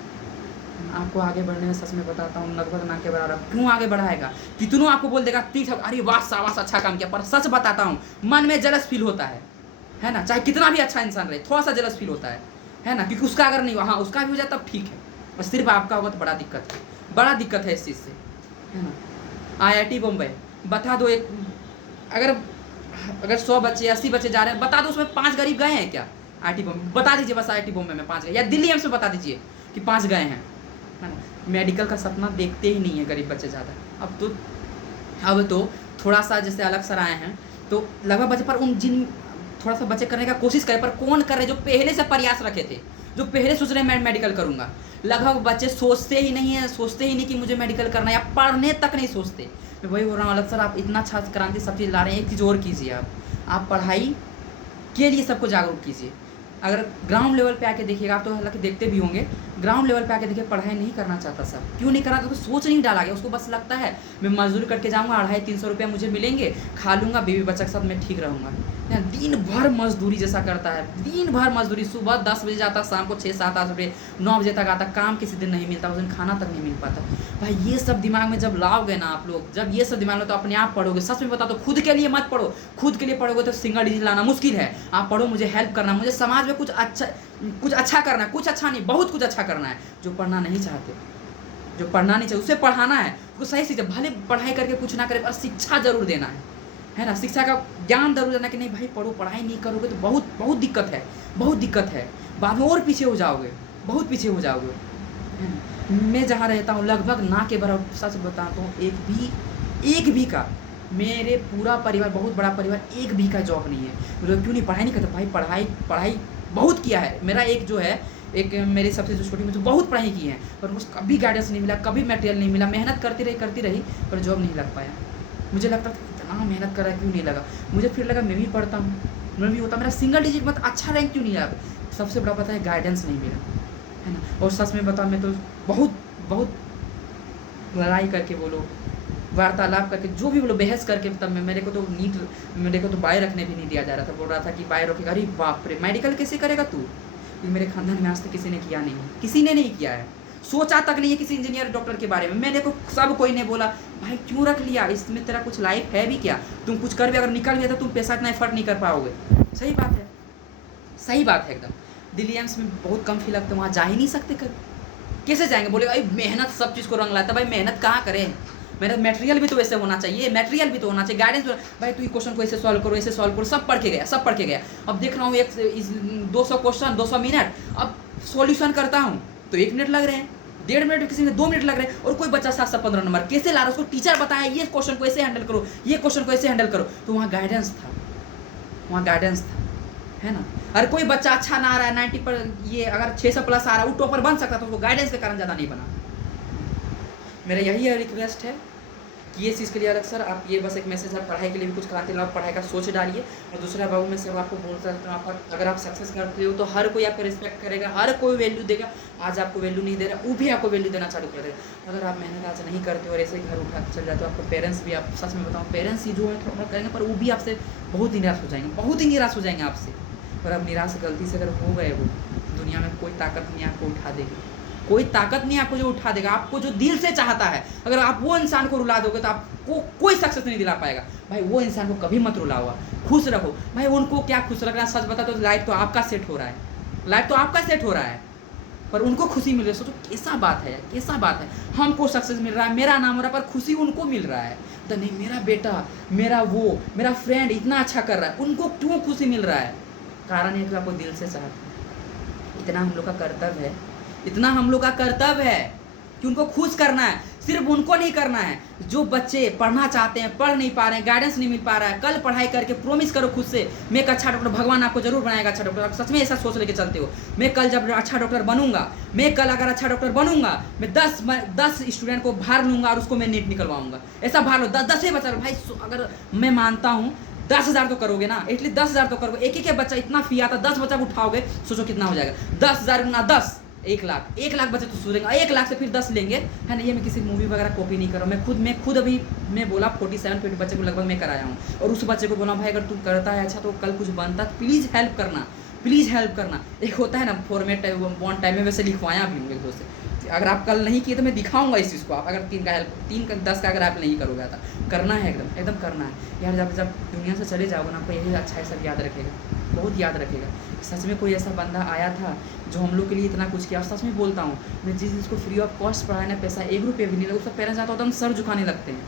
आपको आगे बढ़ने में सच में बताता हूँ, लगभग ना के बराबर। क्यों आगे बढ़ाएगा? कितनों आपको बोल देगा ठीक है, अरे वाह शाबाश अच्छा काम किया, पर सच बताता हूँ मन में जलस फील होता है ना। चाहे कितना भी अच्छा इंसान रहे, थोड़ा सा जलस फील होता है ना, क्योंकि उसका अगर नहीं हुआ, हाँ उसका भी हो जाए तब ठीक है, और सिर्फ आपका होगा तो बड़ा दिक्कत है, बड़ा दिक्कत है इस चीज़ से, है ना। IIT बम्बई बता दो, एक अगर 100 बच्चे 80 बच्चे जा रहे हैं, बता दो उसमें 5 गरीब गए हैं क्या? IIT बम्बई बता दीजिए, बस IIT बम्बई में 5 गए, या दिल्ली एम्स में बता दीजिए कि 5 गए हैं, है ना। मेडिकल का सपना देखते ही नहीं है गरीब बच्चे ज़्यादा। अब तो थोड़ा सा जैसे अलग सर आए हैं तो लगभग बच्चे, पर उन जिन थोड़ा सा बच्चे करने का कोशिश करें, पर कौन कर रहे जो पहले से प्रयास रखे थे, जो पहले सोच रहे हैं मैं मेडिकल करूँगा। लगभग बच्चे सोचते ही नहीं कि मुझे मेडिकल करना है, या पढ़ने तक नहीं सोचते। मैं वही बोल रहा हूँ अलग सर, आप इतना अच्छा क्रांति सब चीज़ ला रहे हैं, एक चीज़ और कीजिए, आप पढ़ाई के लिए सबको जागरूक कीजिए। अगर ग्राउंड लेवल पे आके देखिएगा, आप तो हालांकि देखते भी होंगे, ग्राउंड लेवल पे आके देखिए, पढ़ाई नहीं करना चाहता सब। क्यों नहीं करा? तो सोच नहीं डाला गया, उसको बस लगता है मैं मजदूरी करके जाऊँगा, 250-300 रुपये मुझे मिलेंगे, खा लूँगा, बीवी बच्चा के साथ मैं ठीक रहूँगा। दिन भर मजदूरी जैसा करता है, दिन भर मजदूरी, सुबह 10 बजे जाता, शाम को 6-7-8 रुपये 9 बजे तक आता, काम किसी दिन नहीं मिलता, उस दिन खाना तक नहीं मिल पाता। भाई ये सब दिमाग में जब लाओगे ना आप लोग, जब ये सब दिमाग में, तो अपने आप पढ़ोगे। सच में बता तो खुद के लिए मत पढ़ो, खुद के लिए पढ़ोगे तो सिंगल डिजिट लाना मुश्किल है। आप पढ़ो मुझे हेल्प करना, मुझे समाज में कुछ अच्छा करना है, कुछ अच्छा नहीं बहुत कुछ अच्छा करना है। जो पढ़ना नहीं चाहते, जो पढ़ना नहीं चाहिए उसे पढ़ाना है, उसको सही चीज़, भले पढ़ाई करके कुछ ना करे पर शिक्षा जरूर देना है ना। शिक्षा का ज्ञान जरूर देना कि नहीं भाई पढ़ो, पढ़ाई नहीं करोगे तो बहुत दिक्कत है, बाद में और पीछे हो जाओगे, बहुत पीछे हो जाओगे, है ना। मैं जहाँ रहता हूँ लगभग ना के बराबर, सच बताता हूँ, एक भी का, मेरे पूरा परिवार, बहुत बड़ा परिवार, एक भी का जॉब नहीं है। मतलब क्यों नहीं, पढ़ाई नहीं करते भाई, पढ़ाई बहुत किया है। मेरा एक जो है, एक मेरी सबसे जो छोटी, मुझे बहुत पढ़ाई की है, पर मुझे कभी गाइडेंस नहीं मिला, कभी मटेरियल नहीं मिला, मेहनत करती रही, पर जॉब नहीं लग पाया। मुझे लगता था इतना मेहनत कर रहा है, क्यों नहीं लगा। मुझे फिर लगा मैं भी पढ़ता हूँ, मैं भी होता, मेरा सिंगल डिजिट मत अच्छा रैंक क्यों नहीं आया। सबसे बड़ा पता है गाइडेंस नहीं मिला, है ना। और सच में बताऊँ, मैं तो बहुत लड़ाई करके बोलो, वार्तालाप करके, जो भी बोलो, बहस करके, तब मेरे को तो बाय रखने भी नहीं दिया जा रहा था। बोल रहा था कि बाय रखेगा, अरे बाप रे मेडिकल कैसे करेगा तू। मेरे खानदान में आज तक किसी ने किया नहीं, किसी ने नहीं किया है, सोचा तक नहीं है किसी इंजीनियर डॉक्टर के बारे में। मैंने को सब कोई ने बोला भाई क्यों रख लिया, इसमें तेरा कुछ लाइफ है भी क्या, तुम कुछ कर भी, अगर निकल गया तो तुम पैसा इतना एफर्ट नहीं कर पाओगे। सही बात है एकदम। दिल्ली एम्स में बहुत कम फी लगता है, वहाँ जा ही नहीं सकते कभी, कैसे जाएंगे। बोले भाई मेहनत सब चीज़ को रंग लाता है, भाई मेहनत कहाँ करें, मेरा मटेरियल भी तो वैसे होना चाहिए, गाइडेंस भाई तू क्वेश्चन को ऐसे सॉल्व करो, सब पढ़ के गया। अब देख रहा हूँ 200 क्वेश्चन 200 मिनट, अब सॉल्यूशन करता हूँ तो 1 मिनट लग रहे हैं, 1.5 मिनट, किसी ने 2 मिनट लग रहे हैं, और कोई बच्चा 715 नंबर कैसे ला रहा है, उसको टीचर बताया ये क्वेश्चन को ऐसे हैंडल करो, ये क्वेश्चन को ऐसे हैंडल करो। तो वहाँ गाइडेंस था, है ना। अगर कोई बच्चा अच्छा ना आ रहा है 90 पर, ये अगर 600+ आ रहा है, वो टॉपर बन सकता, तो उसको गाइडेंस के कारण ज़्यादा नहीं बना। मेरा यही रिक्वेस्ट है कि ये चीज़ के लिए अलग सर आप ये बस एक मैसेज है, पढ़ाई के लिए भी कुछ कराते हो, आप पढ़ाई का सोच डालिए। और दूसरा बाबू मैं सब आपको बोल सकता हूँ, आप अगर आप सक्सेस करते हो तो हर कोई आपका रिस्पेक्ट करेगा, हर कोई वैल्यू देगा। आज आपको वैल्यू नहीं दे रहा, वो भी आपको वैल्यू देना चालू कर देगा। अगर आप मेहनत आज नहीं करते हो और ऐसे ही घर उठा के चल जाते हो, आपको पेरेंट्स भी, आप सच में बताऊँ, पेरेंट्स ही जो है थोड़ा करेंगे, पर वो भी आपसे बहुत ही निराश हो जाएंगे, बहुत ही निराश हो जाएंगे आपसे। और अब निराश गलती से अगर हो गए, वो दुनिया में कोई ताकत नहीं आपको उठा देगी, कोई ताकत नहीं आपको जो उठा देगा। आपको जो दिल से चाहता है, अगर आप वो इंसान को रुला दोगे तो आपको कोई सक्सेस नहीं दिला पाएगा। भाई वो इंसान को कभी मत रुलाओ, खुश रखो। भाई उनको क्या खुश रखना, सच बता तो लाइफ तो आपका सेट हो रहा है, लाइफ तो आपका सेट हो रहा है, पर उनको खुशी मिल रही है। सोचो कैसा बात है, कैसा बात है। हमको सक्सेस मिल रहा है, मेरा नाम हो रहा है, पर खुशी उनको मिल रहा है। तो नहीं, मेरा बेटा, मेरा वो, मेरा फ्रेंड इतना अच्छा कर रहा है, उनको क्यों खुशी मिल रहा है? कारण ये कि आपको दिल से चाहते हैं। इतना हम लोग का कर्तव्य है, इतना हम लोग का कर्तव्य है कि उनको खुश करना है। सिर्फ उनको नहीं करना है, जो बच्चे पढ़ना चाहते हैं, पढ़ नहीं पा रहे हैं, गाइडेंस नहीं मिल पा रहा है, कल पढ़ाई करके प्रॉमिस करो खुद से, मैं एक अच्छा डॉक्टर, भगवान आपको जरूर बनाएगा अच्छा डॉक्टर। आप सच में ऐसा सोच लेके चलते हो, मैं कल जब अच्छा डॉक्टर बनूंगा, मैं कल अगर अच्छा डॉक्टर बनूंगा, मैं 10 स्टूडेंट को भार लूंगा और उसको मैं नीट निकलवाऊंगा। ऐसा भार लो, 10 ही बचा लो भाई। अगर मैं मानता हूँ 10,000 तो करोगे ना, एटलीस्ट 10,000 तो करोगे। एक एक बच्चा इतना फी आता, 10 बच्चा को उठाओगे, सोचो कितना हो जाएगा। 10,000 गुना 10, 1 लाख, 1 लाख बच्चे तो सुधरेंगे। 1 लाख से फिर 10 लेंगे, है ना। ये मैं किसी मूवी वगैरह कॉपी नहीं कर रहा हूँ, मैं खुद अभी मैं बोला 47 बच्चे को लगभग मैं कराया हूँ। और उस बच्चे को बोला भाई अगर तू करता है अच्छा तो कल कुछ बनता, प्लीज़ हेल्प करना, प्लीज़ हेल्प करना। एक होता है ना फॉर्मेट टाइप, बॉन्ड टाइप में, वैसे लिखवाया भी हूँ एक दोस्त से। अगर आप कल नहीं किए तो मैं दिखाऊंगा इस चीज़ को। आप अगर 3 का 10 का अगर आप नहीं करोगे था, करना है, एकदम करना है यार। जब दुनिया से चले जाओगे ना, आपको यही अच्छा है, सब याद रखेगा, बहुत याद रखेगा। सच में कोई ऐसा बंदा आया था जो हम लोग के लिए इतना कुछ किया। सच में बोलता हूँ, मैं जिस चीज़ को फ्री ऑफ कॉस्ट पढ़ाने पैसा 1 रुपये भी नहीं लगा, उसका पेरेंट्स आता होता हम सर झुकाने लगते हैं,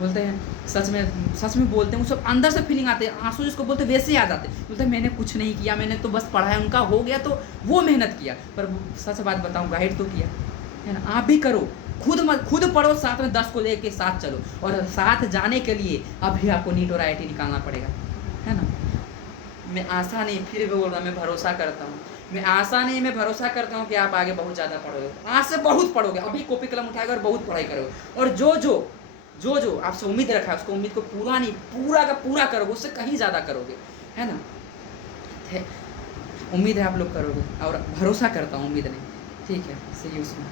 बोलते हैं सच में बोलते हैं, वो सब अंदर से फीलिंग आते हैं, आंसू जिसको बोलते वैसे ही आ जाते हैं। बोलते हैं मैंने कुछ नहीं किया, मैंने तो बस पढ़ाया, उनका हो गया तो वो मेहनत किया। पर सच बात बताऊँ, गाइड तो किया है ना। आप भी करो, खुद पढ़ो, साथ में 10 को लेके साथ चलो। और साथ जाने के लिए अभी आपको नीट और IIT निकालना पड़ेगा, है ना। मैं आशा नहीं, फिर भी बोल रहा, मैं भरोसा करता हूँ, मैं आशा नहीं, मैं भरोसा करता हूँ कि आप आगे बहुत ज़्यादा पढ़ोगे, आज से बहुत पढ़ोगे। अभी कॉपी कलम उठाएगा और बहुत पढ़ाई करोगे। और जो आपसे उम्मीद रखा है उसको, उम्मीद को पूरा नहीं, पूरा का पूरा करोगे, उससे कहीं ज़्यादा करोगे, है ना। उम्मीद है आप लोग करोगे, और भरोसा करता हूँ, उम्मीद नहीं। ठीक है, सी यू सून।